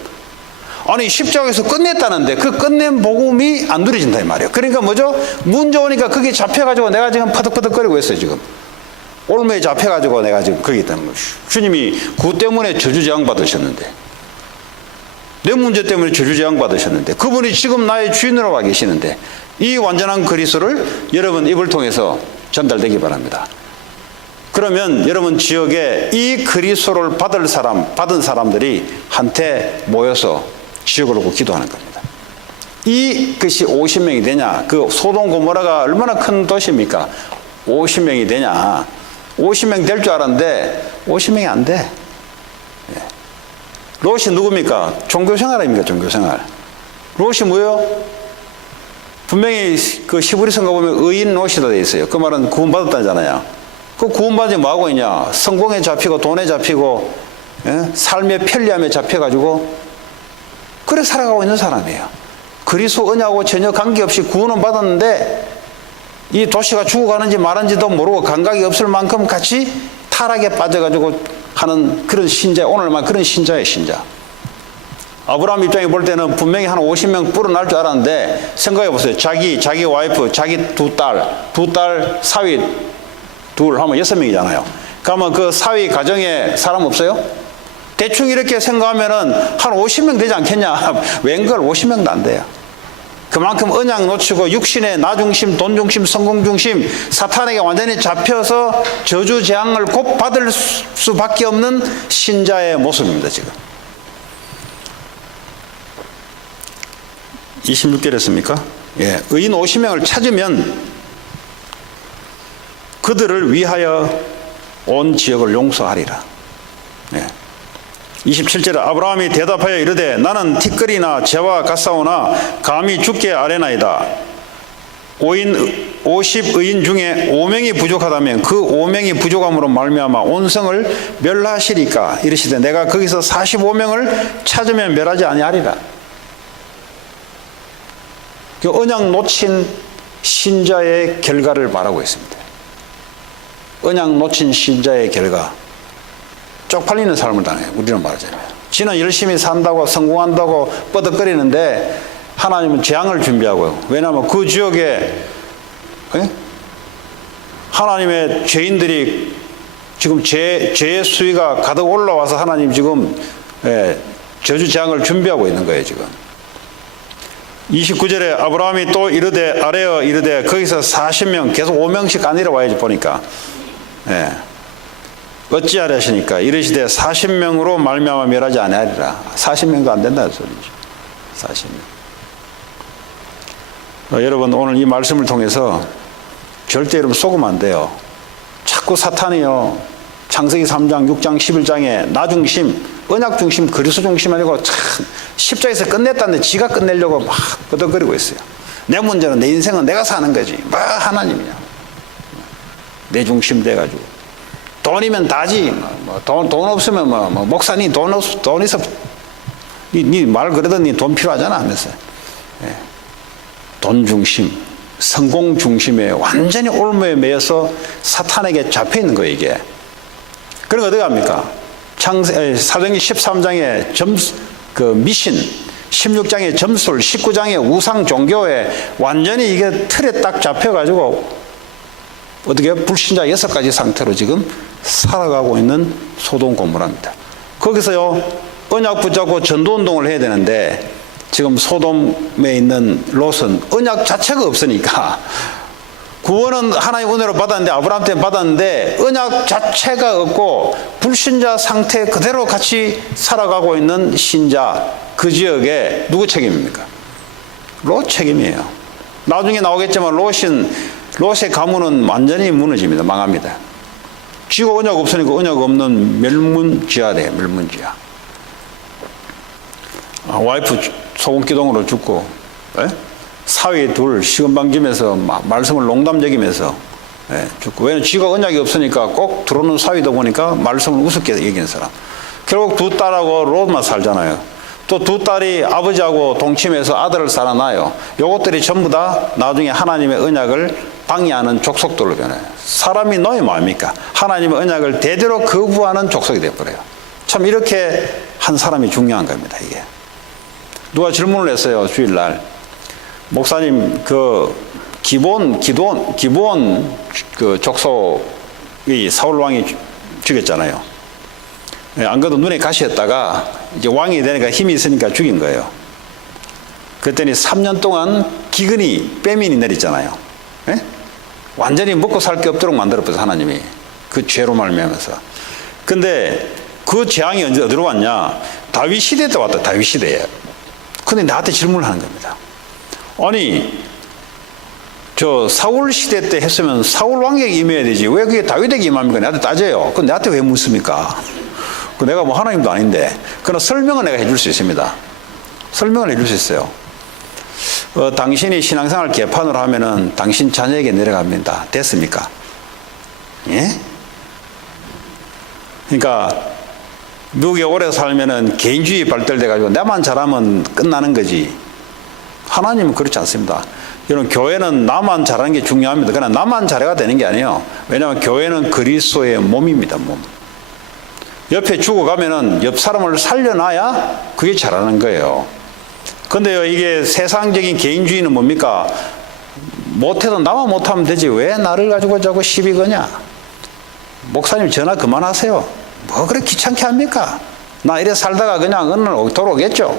아니 십자가에서 끝냈다는데 그 끝낸 복음이 안 누려진다 이 말이에요. 그러니까 뭐죠? 문제 오니까 거기에 잡혀가지고 내가 지금 퍼덕퍼덕거리고 있어요. 지금 올매에 잡혀가지고 내가 지금 거기 있다는 거죠. 주님이 그 때문에 저주재앙 받으셨는데 내 문제 때문에 저주재앙 받으셨는데 그분이 지금 나의 주인으로 와 계시는데 이 완전한 그리스도를 여러분 입을 통해서 전달되기 바랍니다. 그러면 여러분 지역에 이 그리스도를 받은 사람들이 한테 모여서 지역을 놓고 기도하는 겁니다. 이것이 50명이 되냐? 그 소돔 고모라가 얼마나 큰 도시입니까? 50명이 되냐? 50명 될 줄 알았는데 50명이 안 돼. 롯이 누굽니까? 종교생활 아닙니까? 종교생활. 롯이 뭐예요? 분명히 그 히브리서가 보면 의인 롯이다 되어 있어요. 그 말은 구원받았다잖아요. 그 구원받지 뭐 하고 있냐? 성공에 잡히고 돈에 잡히고 삶의 편리함에 잡혀가지고 그래 살아가고 있는 사람이에요. 그리스도 은혜하고 전혀 관계없이 구원은 받았는데 이 도시가 죽어가는지 말는지도 모르고 감각이 없을 만큼 같이 타락에 빠져가지고 하는 그런 신자, 오늘만 그런 신자예요. 신자. 아브라함 입장에 볼 때는 분명히 한 50명 불어날 줄 알았는데 생각해 보세요. 자기 와이프, 자기 두 딸 사위 둘 하면 6명이잖아요. 그러면 그 사위 가정에 사람 없어요? 대충 이렇게 생각하면은 한 50명 되지 않겠냐? 웬걸 50명도 안 돼요. 그만큼 언약 놓치고 육신의 나 중심, 돈 중심, 성공 중심, 사탄에게 완전히 잡혀서 저주 재앙을 곧 받을 수밖에 없는 신자의 모습입니다. 지금 26절이었습니까? 예, 의인 50명을 찾으면 그들을 위하여 온 지역을 용서하리라. 예. 27절에 아브라함이 대답하여 이르되 나는 티끌이나 재와 같사오나 감히 죽게 아뢰나이다. 50의인 중에 5명이 부족하다면 그 5명이 부족함으로 말미암아 온 성을 멸하시리까 이르시되 내가 거기서 45명을 찾으면 멸하지 아니하리라. 그 언약 놓친 신자의 결과를 말하고 있습니다. 언약 놓친 신자의 결과. 쪽팔리는 삶을 당해요. 우리는 말하자면. 지는 열심히 산다고 성공한다고 뻐덕거리는데 하나님은 재앙을 준비하고요. 왜냐하면 그 지역에 하나님의 죄인들이 지금 죄의 수위가 가득 올라와서 하나님 지금 저주 재앙을 준비하고 있는 거예요. 지금. 29절에 아브라함이 또 이르되 아뢰어 이르되 거기서 40명 계속 5명씩 안 내려와야지 보니까. 예. 어찌하려시니까 이르시되 40명으로 말미암아 멸하지 아니하리라. 40명도 안 된다는 소리죠. 40명. 여러분 오늘 이 말씀을 통해서 절대 여러분 속으면 안 돼요. 자꾸 사탄이요. 창세기 3장, 6장, 11장에 나 중심, 언약 중심, 그리스도 중심 아니고 참 십자에서 끝냈다는데 지가 끝내려고 막 끄덕거리고 있어요. 내 문제는 내 인생은 내가 사는 거지. 뭐 하나님이냐. 내 중심 돼가지고. 돈이면 다지. 돈 없으면 목사님 돈 있어. 니 말 그러더니 돈 필요하잖아 하면서. 예. 돈 중심, 성공 중심에 완전히 올무에 매여서 사탄에게 잡혀 있는 거예요, 이게. 그러니까 어떻게 합니까? 사도행전 13장의 미신, 16장의 점술, 19장의 우상 종교에 완전히 이게 틀에 딱 잡혀가지고 어떻게 불신자 6가지 상태로 지금 살아가고 있는 소돔 고모라입니다. 거기서요 언약 붙잡고 전도운동을 해야 되는데 지금 소돔에 있는 롯은 언약 자체가 없으니까 구원은 하나님 은혜로 받았는데 아브라함 때문에 받았는데 언약 자체가 없고 불신자 상태 그대로 같이 살아가고 있는 신자 그 지역에 누구 책임입니까? 롯 책임이에요. 나중에 나오겠지만 롯의 가문은 완전히 무너집니다. 망합니다. 지가 언약 없으니까 언약 없는 멸문지하 돼요. 멸문지하. 와이프 소금기둥으로 죽고 사위 둘 시금방짐에서 말씀을 농담적이면서 죽고. 왜냐면 지가 언약이 없으니까 꼭 들어오는 사위도 보니까 말씀을 우습게 얘기하는 사람. 결국 두 딸하고 롯만 살잖아요. 또 두 딸이 아버지하고 동침해서 아들을 살아나요. 요것들이 전부 다 나중에 하나님의 언약을 방해하는 족속들로 변해요. 사람이 놓이면 뭐합니까? 하나님의 언약을 대대로 거부하는 족속이 되어버려요. 참 이렇게 한 사람이 중요한 겁니다. 이게 누가 질문을 했어요. 주일날 목사님 기브온 그 족속이 사울 왕이 죽였잖아요. 안 그래도 눈에 가시였다가 이제 왕이 되니까 힘이 있으니까 죽인 거예요. 그랬더니 3년 동안 기근이 빼민이 내렸잖아요. 완전히 먹고 살 게 없도록 만들어버려서 하나님이 그 죄로 말미암아서. 근데 그 재앙이 언제 어디로 왔냐? 다윗 시대 때 왔다. 다윗 시대에. 근데 나한테 질문을 하는 겁니다. 아니 저 사울 시대 때 했으면 사울 왕에게 임해야 되지 왜 그게 다윗에게 임합니까? 나한테 따져요. 그럼 나한테 왜 묻습니까? 내가 뭐 하나님도 아닌데. 그러나 설명은 내가 해줄 수 있습니다. 설명을 해줄 수 있어요. 당신이 신앙생활 개판으로 하면은 당신 자녀에게 내려갑니다. 됐습니까? 예? 그러니까 미국에 오래 살면은 개인주의 발달돼가지고 나만 잘하면 끝나는 거지. 하나님은 그렇지 않습니다. 여러분 교회는 나만 잘하는 게 중요합니다. 그러나 나만 잘해가 되는 게 아니에요. 왜냐하면 교회는 그리스도의 몸입니다. 몸. 옆에 죽어가면은 옆 사람을 살려놔야 그게 잘하는 거예요. 근데요 이게 세상적인 개인주의는 뭡니까? 못해도 나만 못하면 되지 왜 나를 가지고 자꾸 시비 거냐? 목사님 전화 그만하세요. 뭐 그래 귀찮게 합니까? 나 이래 살다가 그냥 어느 날 돌아오겠죠.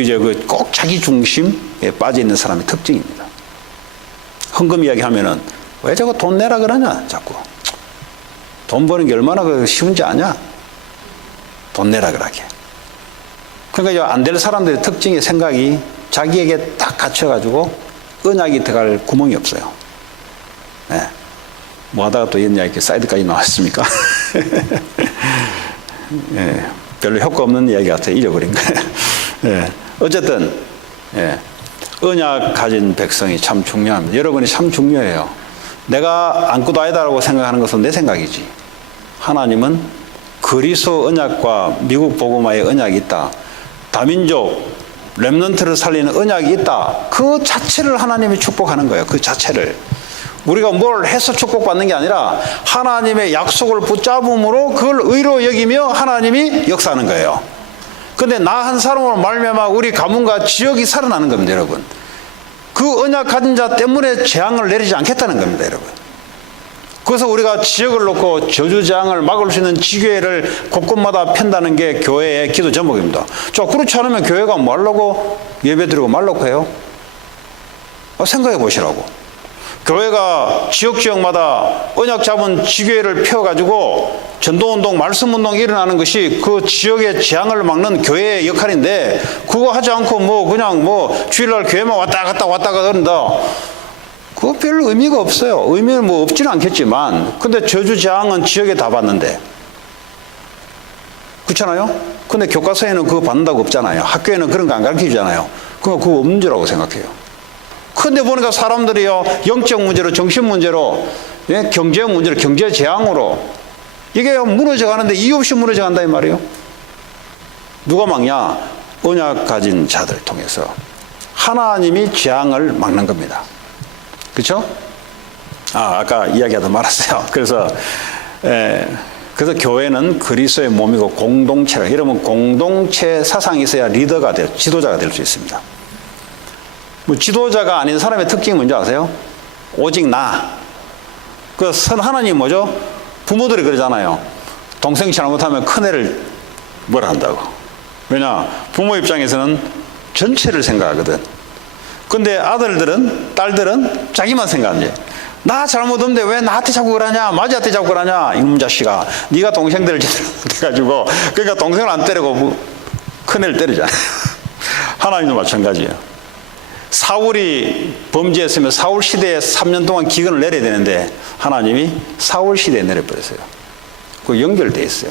이제 꼭 자기 중심에 빠져 있는 사람의 특징입니다. 헌금 이야기 하면은 왜 자꾸 돈 내라 그러냐? 자꾸 돈 버는 게 얼마나 쉬운지 아냐? 돈 내라 그러게. 그러니까 안 될 사람들의 특징의 생각이 자기에게 딱 갇혀가지고 언약이 들어갈 구멍이 없어요. 네. 뭐 하다가 또 이런 이야기 사이드까지 나왔습니까? 네. 별로 효과 없는 이야기 같아요. 잊어버린 거예요. 네. 어쨌든 언약 가진 백성이 참 중요합니다. 여러분이 참 중요해요. 내가 아무것도 아니다라고 생각하는 것은 내 생각이지. 하나님은 그리스도 언약과 미국 복음화의 언약이 있다. 다민족 렘넌트를 살리는 언약이 있다. 그 자체를 하나님이 축복하는 거예요. 그 자체를. 우리가 뭘 해서 축복받는 게 아니라 하나님의 약속을 붙잡음으로 그걸 의로 여기며 하나님이 역사하는 거예요. 근데 나 한 사람으로 말미암아 우리 가문과 지역이 살아나는 겁니다. 여러분. 그 언약 가진 자 때문에 재앙을 내리지 않겠다는 겁니다. 여러분. 그래서 우리가 지역을 놓고 저주장을 막을 수 있는 지교회를 곳곳마다 편다는 게 교회의 기도 제목입니다. 자, 그렇지 않으면 교회가 뭐 하려고 예배드리고 말라고 해요? 생각해 보시라고. 교회가 지역마다 언약 잡은 지교회를 펴가지고 전도운동, 말씀운동이 일어나는 것이 그 지역의 재앙을 막는 교회의 역할인데, 그거 하지 않고 그냥 주일날 교회만 왔다 갔다 그런다. 그거 별 의미가 없어요. 의미는 없지는 않겠지만, 근데 저주 재앙은 지역에 다 받는데. 그렇잖아요? 근데 교과서에는 그거 받는다고 없잖아요. 학교에는 그런 거 안 가르쳐 주잖아요. 그거 없는 줄라고 생각해요. 근데 보니까 사람들이요, 영적 문제로, 정신 문제로, 경제 문제로, 경제 재앙으로, 이게 무너져 가는데 이유 없이 무너져 간다 이 말이에요. 누가 막냐? 언약 가진 자들 통해서 하나님이 재앙을 막는 겁니다. 그렇죠? 아까 이야기하다 말았어요. 그래서 교회는 그리스도의 몸이고 공동체라. 이러면 공동체 사상이 있어야 리더가 지도자가 될 수 있습니다. 지도자가 아닌 사람의 특징이 뭔지 아세요? 오직 나. 선 하나님 뭐죠? 부모들이 그러잖아요. 동생 잘못하면 큰애를 뭐라 한다고. 왜냐? 부모 입장에서는 전체를 생각하거든. 근데 아들들은, 딸들은 자기만 생각하지. 나 잘못 없는데 왜 나한테 자꾸 그러냐? 마지한테 자꾸 그러냐? 이놈 자식아. 네가 동생들을 제대로 못해가지고, 그러니까 동생을 안 때리고 큰애를 때리잖아요. 하나님도 마찬가지예요. 사울이 범죄했으면 사울 시대에 3년 동안 기근을 내려야 되는데 하나님이 사울 시대에 내려버렸어요. 그 연결되어 있어요.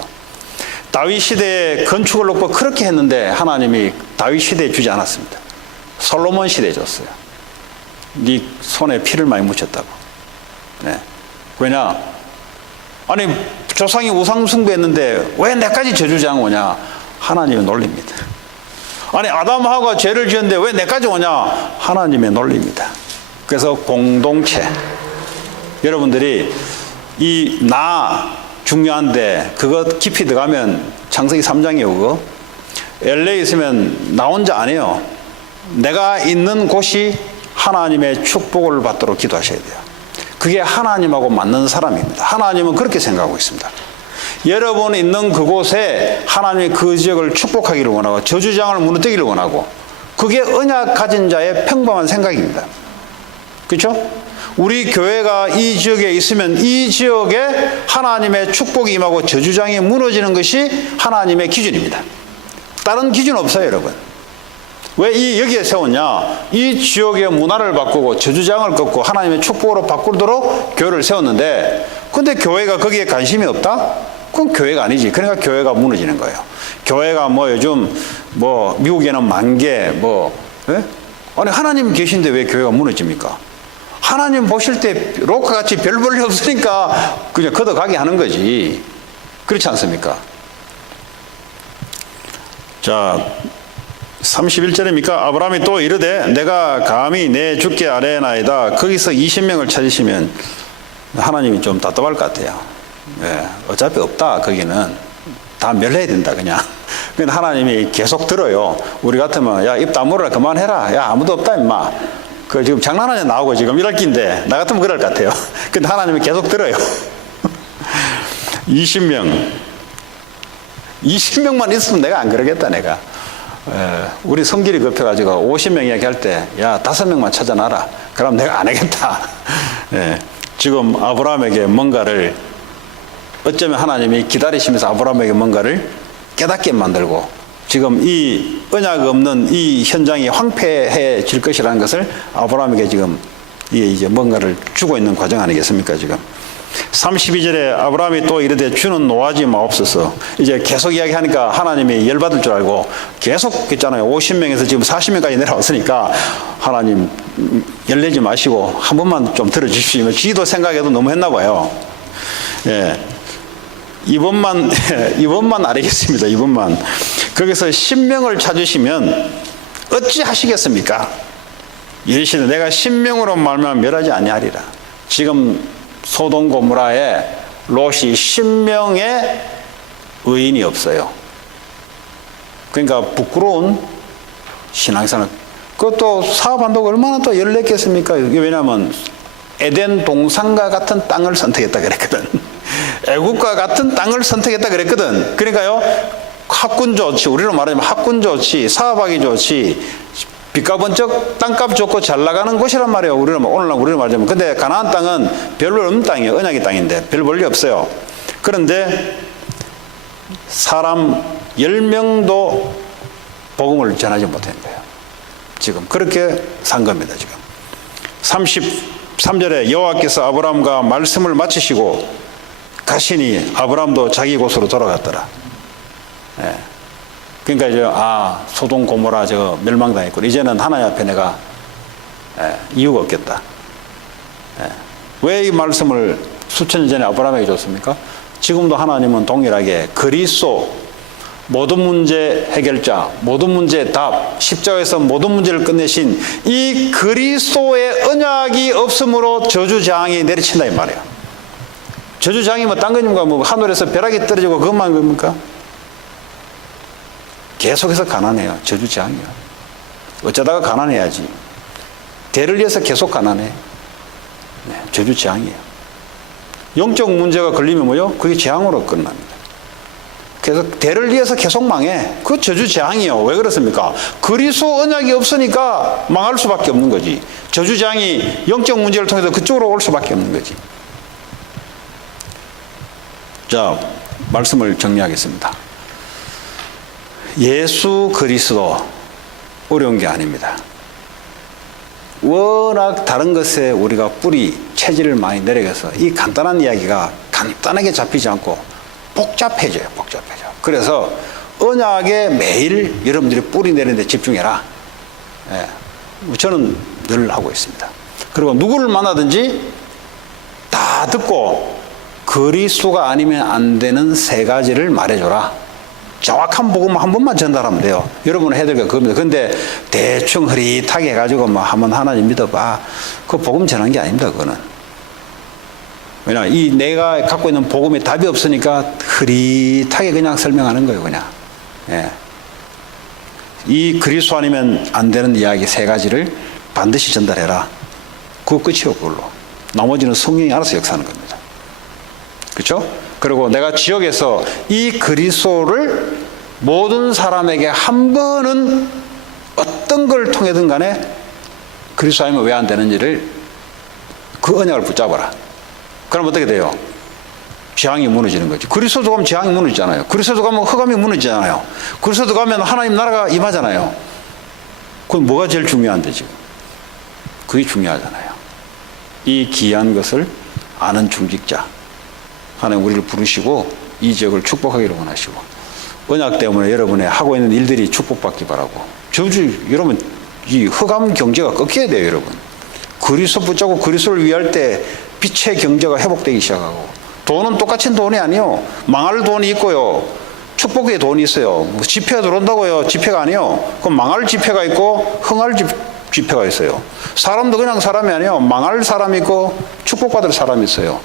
다윗 시대에 건축을 놓고 그렇게 했는데 하나님이 다윗 시대에 주지 않았습니다. 솔로몬 시대에 줬어요. 네 손에 피를 많이 묻혔다고. 네. 왜냐? 아니 조상이 우상 숭배했는데 왜 내까지 저주장 오냐? 하나님의 논리입니다. 아니 아담하고 죄를 지었는데 왜 내까지 오냐? 하나님의 논리입니다. 그래서 공동체, 여러분들이 이 나 중요한데 그거 깊이 들어가면 창세기 3장이에요. 그거 LA 있으면 나 혼자 안 해요. 내가 있는 곳이 하나님의 축복을 받도록 기도하셔야 돼요. 그게 하나님하고 맞는 사람입니다. 하나님은 그렇게 생각하고 있습니다. 여러분 있는 그곳에 하나님이 그 지역을 축복하기를 원하고 저주장을 무너뜨리기를 원하고, 그게 언약 가진 자의 평범한 생각입니다. 그렇죠? 우리 교회가 이 지역에 있으면 이 지역에 하나님의 축복이 임하고 저주장이 무너지는 것이 하나님의 기준입니다. 다른 기준 없어요, 여러분. 왜 여기에 세웠냐? 이 지역의 문화를 바꾸고 저주장을 꺾고 하나님의 축복으로 바꾸도록 교회를 세웠는데, 근데 교회가 거기에 관심이 없다? 그건 교회가 아니지. 그러니까 교회가 무너지는 거예요. 교회가 요즘 미국에는 10,000개 아니 하나님 계신데 왜 교회가 무너집니까? 하나님 보실 때 로카같이 별 볼 일 없으니까 그냥 걷어가게 하는 거지. 그렇지 않습니까? 자, 31절입니까? 아브라함이 또 이르되 내가 감히 내 주께 아뢰나이다. 거기서 20명을 찾으시면 하나님이 좀 답답할 것 같아요. 어차피 없다. 거기는 다 멸해야 된다 그냥. 근데 하나님이 계속 들어요. 우리 같으면 야 입 다물어라 그만해라. 야 아무도 없다 임마. 그 지금 장난하냐 나오고 지금 이럴 낀데 나 같으면 그럴 것 같아요. 근데 하나님이 계속 들어요. 20명만 있으면 내가 안 그러겠다 내가. 우리 성질이 급해가지고 50명 이야기할 때 야 5명만 찾아놔라. 그럼 내가 안 하겠다. 지금 아브라함에게 뭔가를 어쩌면 하나님이 기다리시면서 아브라함에게 뭔가를 깨닫게 만들고 지금 이 언약 없는 이 현장이 황폐해질 것이라는 것을 아브라함에게 지금 이제 뭔가를 주고 있는 과정 아니겠습니까 지금. 32절에 아브라함이 또 이르되 주는 노하지 마옵소서. 이제 계속 이야기하니까 하나님이 열받을 줄 알고 계속 했잖아요. 50명에서 지금 40명까지 내려왔으니까 하나님 열내지 마시고 한 번만 좀 들어주시면 지도 생각해도 너무 했나 봐요. 이번만 알겠습니다. 이번만. 거기서 10명을 찾으시면 어찌 하시겠습니까? 이르시되 내가 10명으로 말면 멸하지 아니하리라. 지금 소돔 고모라에 롯이 10명의 의인이 없어요. 그러니까 부끄러운 신앙생활. 그것도 사업한다고 얼마나 또 열냈겠습니까? 왜냐하면 에덴 동산과 같은 땅을 선택했다 그랬거든. 애국과 같은 땅을 선택했다 그랬거든. 그러니까요, 학군 좋지, 우리로 말하면 학군 좋지, 사업하기 좋지, 빚과 번쩍 땅값 좋고 잘 나가는 곳이란 말이에요. 오늘날 우리로 말하자면. 근데 가나안 땅은 별로 없는 땅이에요. 언약의 땅인데 별 볼일 없어요. 그런데 사람 10명도 복음을 전하지 못한 거예요. 지금 그렇게 산 겁니다. 지금 33절에 여호와께서 아브라함과 말씀을 마치시고 가시니 아브라함도 자기 곳으로 돌아갔더라. 예. 그러니까 이제 소돔 고모라 저거 멸망당했고 이제는 하나님 앞에 내가 이유가 없겠다. 왜 이 말씀을 수천 년 전에 아브라함에게 줬습니까? 지금도 하나님은 동일하게 그리스도 모든 문제 해결자, 모든 문제의 답, 십자가에서 모든 문제를 끝내신 이 그리스도의 언약이 없으므로 저주장이 내리친다 이 말이에요. 저주장이 뭐 딴 거니까 뭐 하늘에서 벼락이 떨어지고 그것만 겁니까? 계속해서 가난해요. 저주장이요. 어쩌다가 가난해야지. 대를 위해서 계속 가난해. 네, 저주장이에요. 영적 문제가 걸리면 뭐요? 그게 재앙으로 끝납니다. 그래서 대를 위해서 계속 망해. 그 저주재앙이요. 왜 그렇습니까? 그리스도 언약이 없으니까 망할 수밖에 없는 거지. 저주재앙이 영적 문제를 통해서 그쪽으로 올 수밖에 없는 거지. 자, 말씀을 정리하겠습니다. 예수 그리스도 어려운 게 아닙니다. 워낙 다른 것에 우리가 뿌리, 체질을 많이 내려가서 이 간단한 이야기가 간단하게 잡히지 않고 복잡해져요. 그래서 언약에 매일 여러분들이 뿌리 내리는 데 집중해라. 저는 늘 하고 있습니다. 그리고 누구를 만나든지 다 듣고 그리스도가 아니면 안 되는 3가지를 말해줘라. 정확한 복음만 한 번만 전달하면 돼요. 여러분은 해야 될 게 그겁니다. 근데 대충 흐릿하게 해가지고 뭐 한번 하나님 믿어봐. 그 복음 전한 게 아닙니다. 그거는. 왜냐하면 이 내가 갖고 있는 복음에 답이 없으니까 흐릿하게 그냥 설명하는 거예요. 그냥. 예. 이 그리스도 아니면 안 되는 이야기 3가지를 반드시 전달해라. 그거 끝이요. 그걸로. 나머지는 성령이 알아서 역사하는 겁니다. 그렇죠? 그리고 내가 지역에서 이 그리스도를 모든 사람에게 한 번은 어떤 걸 통해든 간에 그리스도 아니면 왜 안 되는지를 그 언약을 붙잡아라. 그럼 어떻게 돼요? 재앙이 무너지는 거지. 그리스도 가면 재앙이 무너지잖아요. 그리스도 가면 흑암이 무너지잖아요. 그리스도 가면 하나님 나라가 임하잖아요. 그건 뭐가 제일 중요한데 지금? 그게 중요하잖아요. 이 귀한 것을 아는 중직자. 하나님 우리를 부르시고 이 지역을 축복하기를 원하시고 언약 때문에 여러분의 하고 있는 일들이 축복받기 바라고 여러분 이 흑암 경제가 꺾여야 돼요. 여러분 그리스도 붙잡고 그리스도를 위할 때 빛의 경제가 회복되기 시작하고 돈은 똑같은 돈이 아니요. 망할 돈이 있고요. 축복의 돈이 있어요. 지폐가 들어온다고요. 지폐가 아니요. 그럼 망할 지폐가 있고 흥할 지폐가 있어요. 사람도 그냥 사람이 아니요. 망할 사람이 있고 축복받을 사람이 있어요.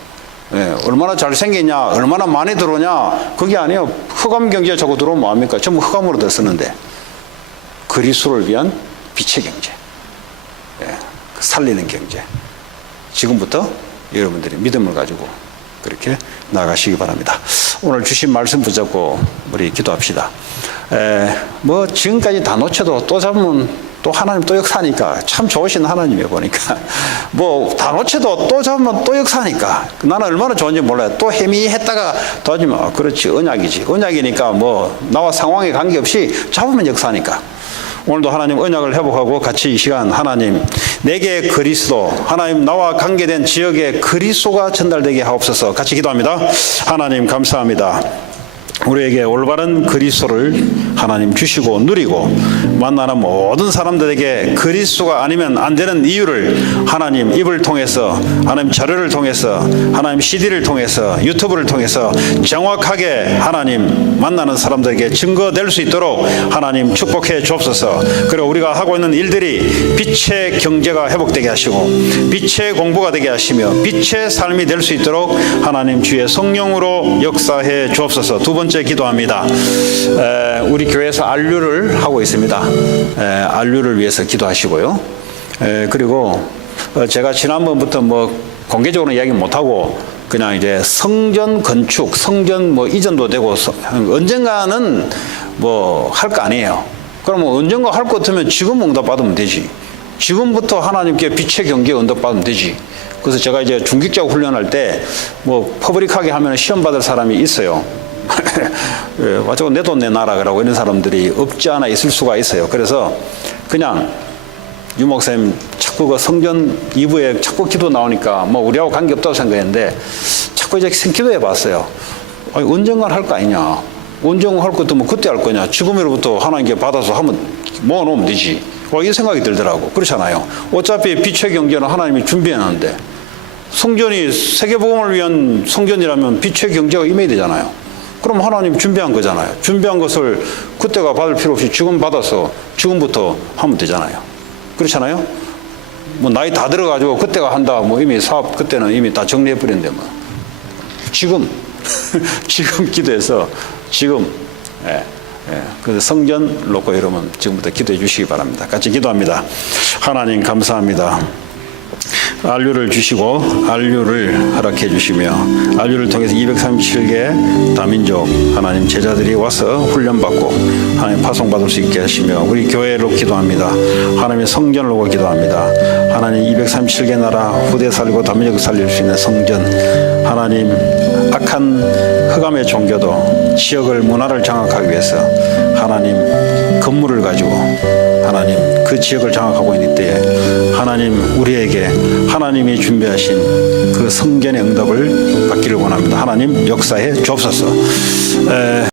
예, 얼마나 잘생겼냐, 얼마나 많이 들어오냐, 그게 아니에요. 흑암 경제가 자꾸 들어오면 뭐합니까? 전부 흑암으로 더 쓰는데. 그리스도를 위한 빛의 경제. 예, 살리는 경제. 지금부터 여러분들이 믿음을 가지고 그렇게 나가시기 바랍니다. 오늘 주신 말씀 붙잡고 우리 기도합시다. 뭐 지금까지 다 놓쳐도 또 잡으면 또 하나님 또 역사하니까 참 좋으신 하나님이에요. 보니까 뭐 다 놓쳐도 또 잡으면 또 역사하니까 나는 얼마나 좋은지 몰라요. 또 헤미했다가 도와주면 그렇지 언약이지. 언약이니까 뭐 나와 상황에 관계없이 잡으면 역사하니까 오늘도 하나님 언약을 회복하고 같이 이 시간 하나님 내게 그리스도 하나님 나와 관계된 지역에 그리스도가 전달되게 하옵소서. 같이 기도합니다. 하나님 감사합니다. 우리에게 올바른 그리스도를 하나님 주시고 누리고 만나는 모든 사람들에게 그리스도가 아니면 안 되는 이유를 하나님 입을 통해서 하나님 자료를 통해서 하나님 CD를 통해서 유튜브를 통해서 정확하게 하나님 만나는 사람들에게 증거될 수 있도록 하나님 축복해 주옵소서. 그리고 우리가 하고 있는 일들이 빛의 경제가 회복되게 하시고 빛의 공부가 되게 하시며 빛의 삶이 될 수 있도록 하나님 주의 성령으로 역사해 주옵소서. 두 번째 기도합니다. 우리 교회에서 안류를 하고 있습니다. 안류를 위해서 기도하시고요. 그리고 제가 지난번부터 뭐 공개적으로 이야기 못하고 그냥 이제 성전 건축, 성전 뭐 이전도 되고 언젠가는 뭐 할 거 아니에요. 그러면 언젠가 할 것 같으면 지금 응답 받으면 되지. 지금부터 하나님께 빛의 경계에 응답 받으면 되지. 그래서 제가 이제 중직자 훈련할 때 뭐 퍼블릭하게 하면 시험 받을 사람이 있어요. 와자고 내 돈 내놔라 그러고 이런 사람들이 없지 않아 있을 수가 있어요. 그래서 그냥 유 목사님 자꾸 그 성전 2부에 자꾸 기도 나오니까 뭐 우리하고 관계없다고 생각했는데 자꾸 이제 기도해 봤어요. 아니, 언젠간 할 거 아니냐. 언젠간 할 것도 뭐 그때 할 거냐. 지금으로부터 하나님께 받아서 하면 모아놓으면 되지. 이 생각이 들더라고. 그렇잖아요. 어차피 빛의 경제는 하나님이 준비해놨는데 성전이 세계복음을 위한 성전이라면 빛의 경제가 임해야 되잖아요. 그럼 하나님 준비한 거잖아요. 준비한 것을 그때가 받을 필요 없이 지금 받아서 지금부터 하면 되잖아요. 그렇잖아요. 뭐 나이 다 들어가지고 그때가 한다. 뭐 이미 사업 그때는 이미 다 정리해버렸는데 뭐 지금 지금 기도해서 지금 그래서 성전 놓고 여러분 지금부터 기도해 주시기 바랍니다. 같이 기도합니다. 하나님 감사합니다. 안류를 주시고 안류를 허락해 주시며 안류를 통해서 237개 다민족 하나님 제자들이 와서 훈련받고 하나님 파송받을 수 있게 하시며 우리 교회로 기도합니다. 하나님의 성전을 놓고 기도합니다. 하나님 237개 나라 후대 살리고 다민족 살릴 수 있는 성전 하나님 악한 흑암의 종교도 지역을 문화를 장악하기 위해서 하나님 건물을 가지고 하나님 그 지역을 장악하고 있는 때에 하나님 우리에게 하나님이 준비하신 그 성전의 응답을 받기를 원합니다. 하나님 역사에 주옵소서.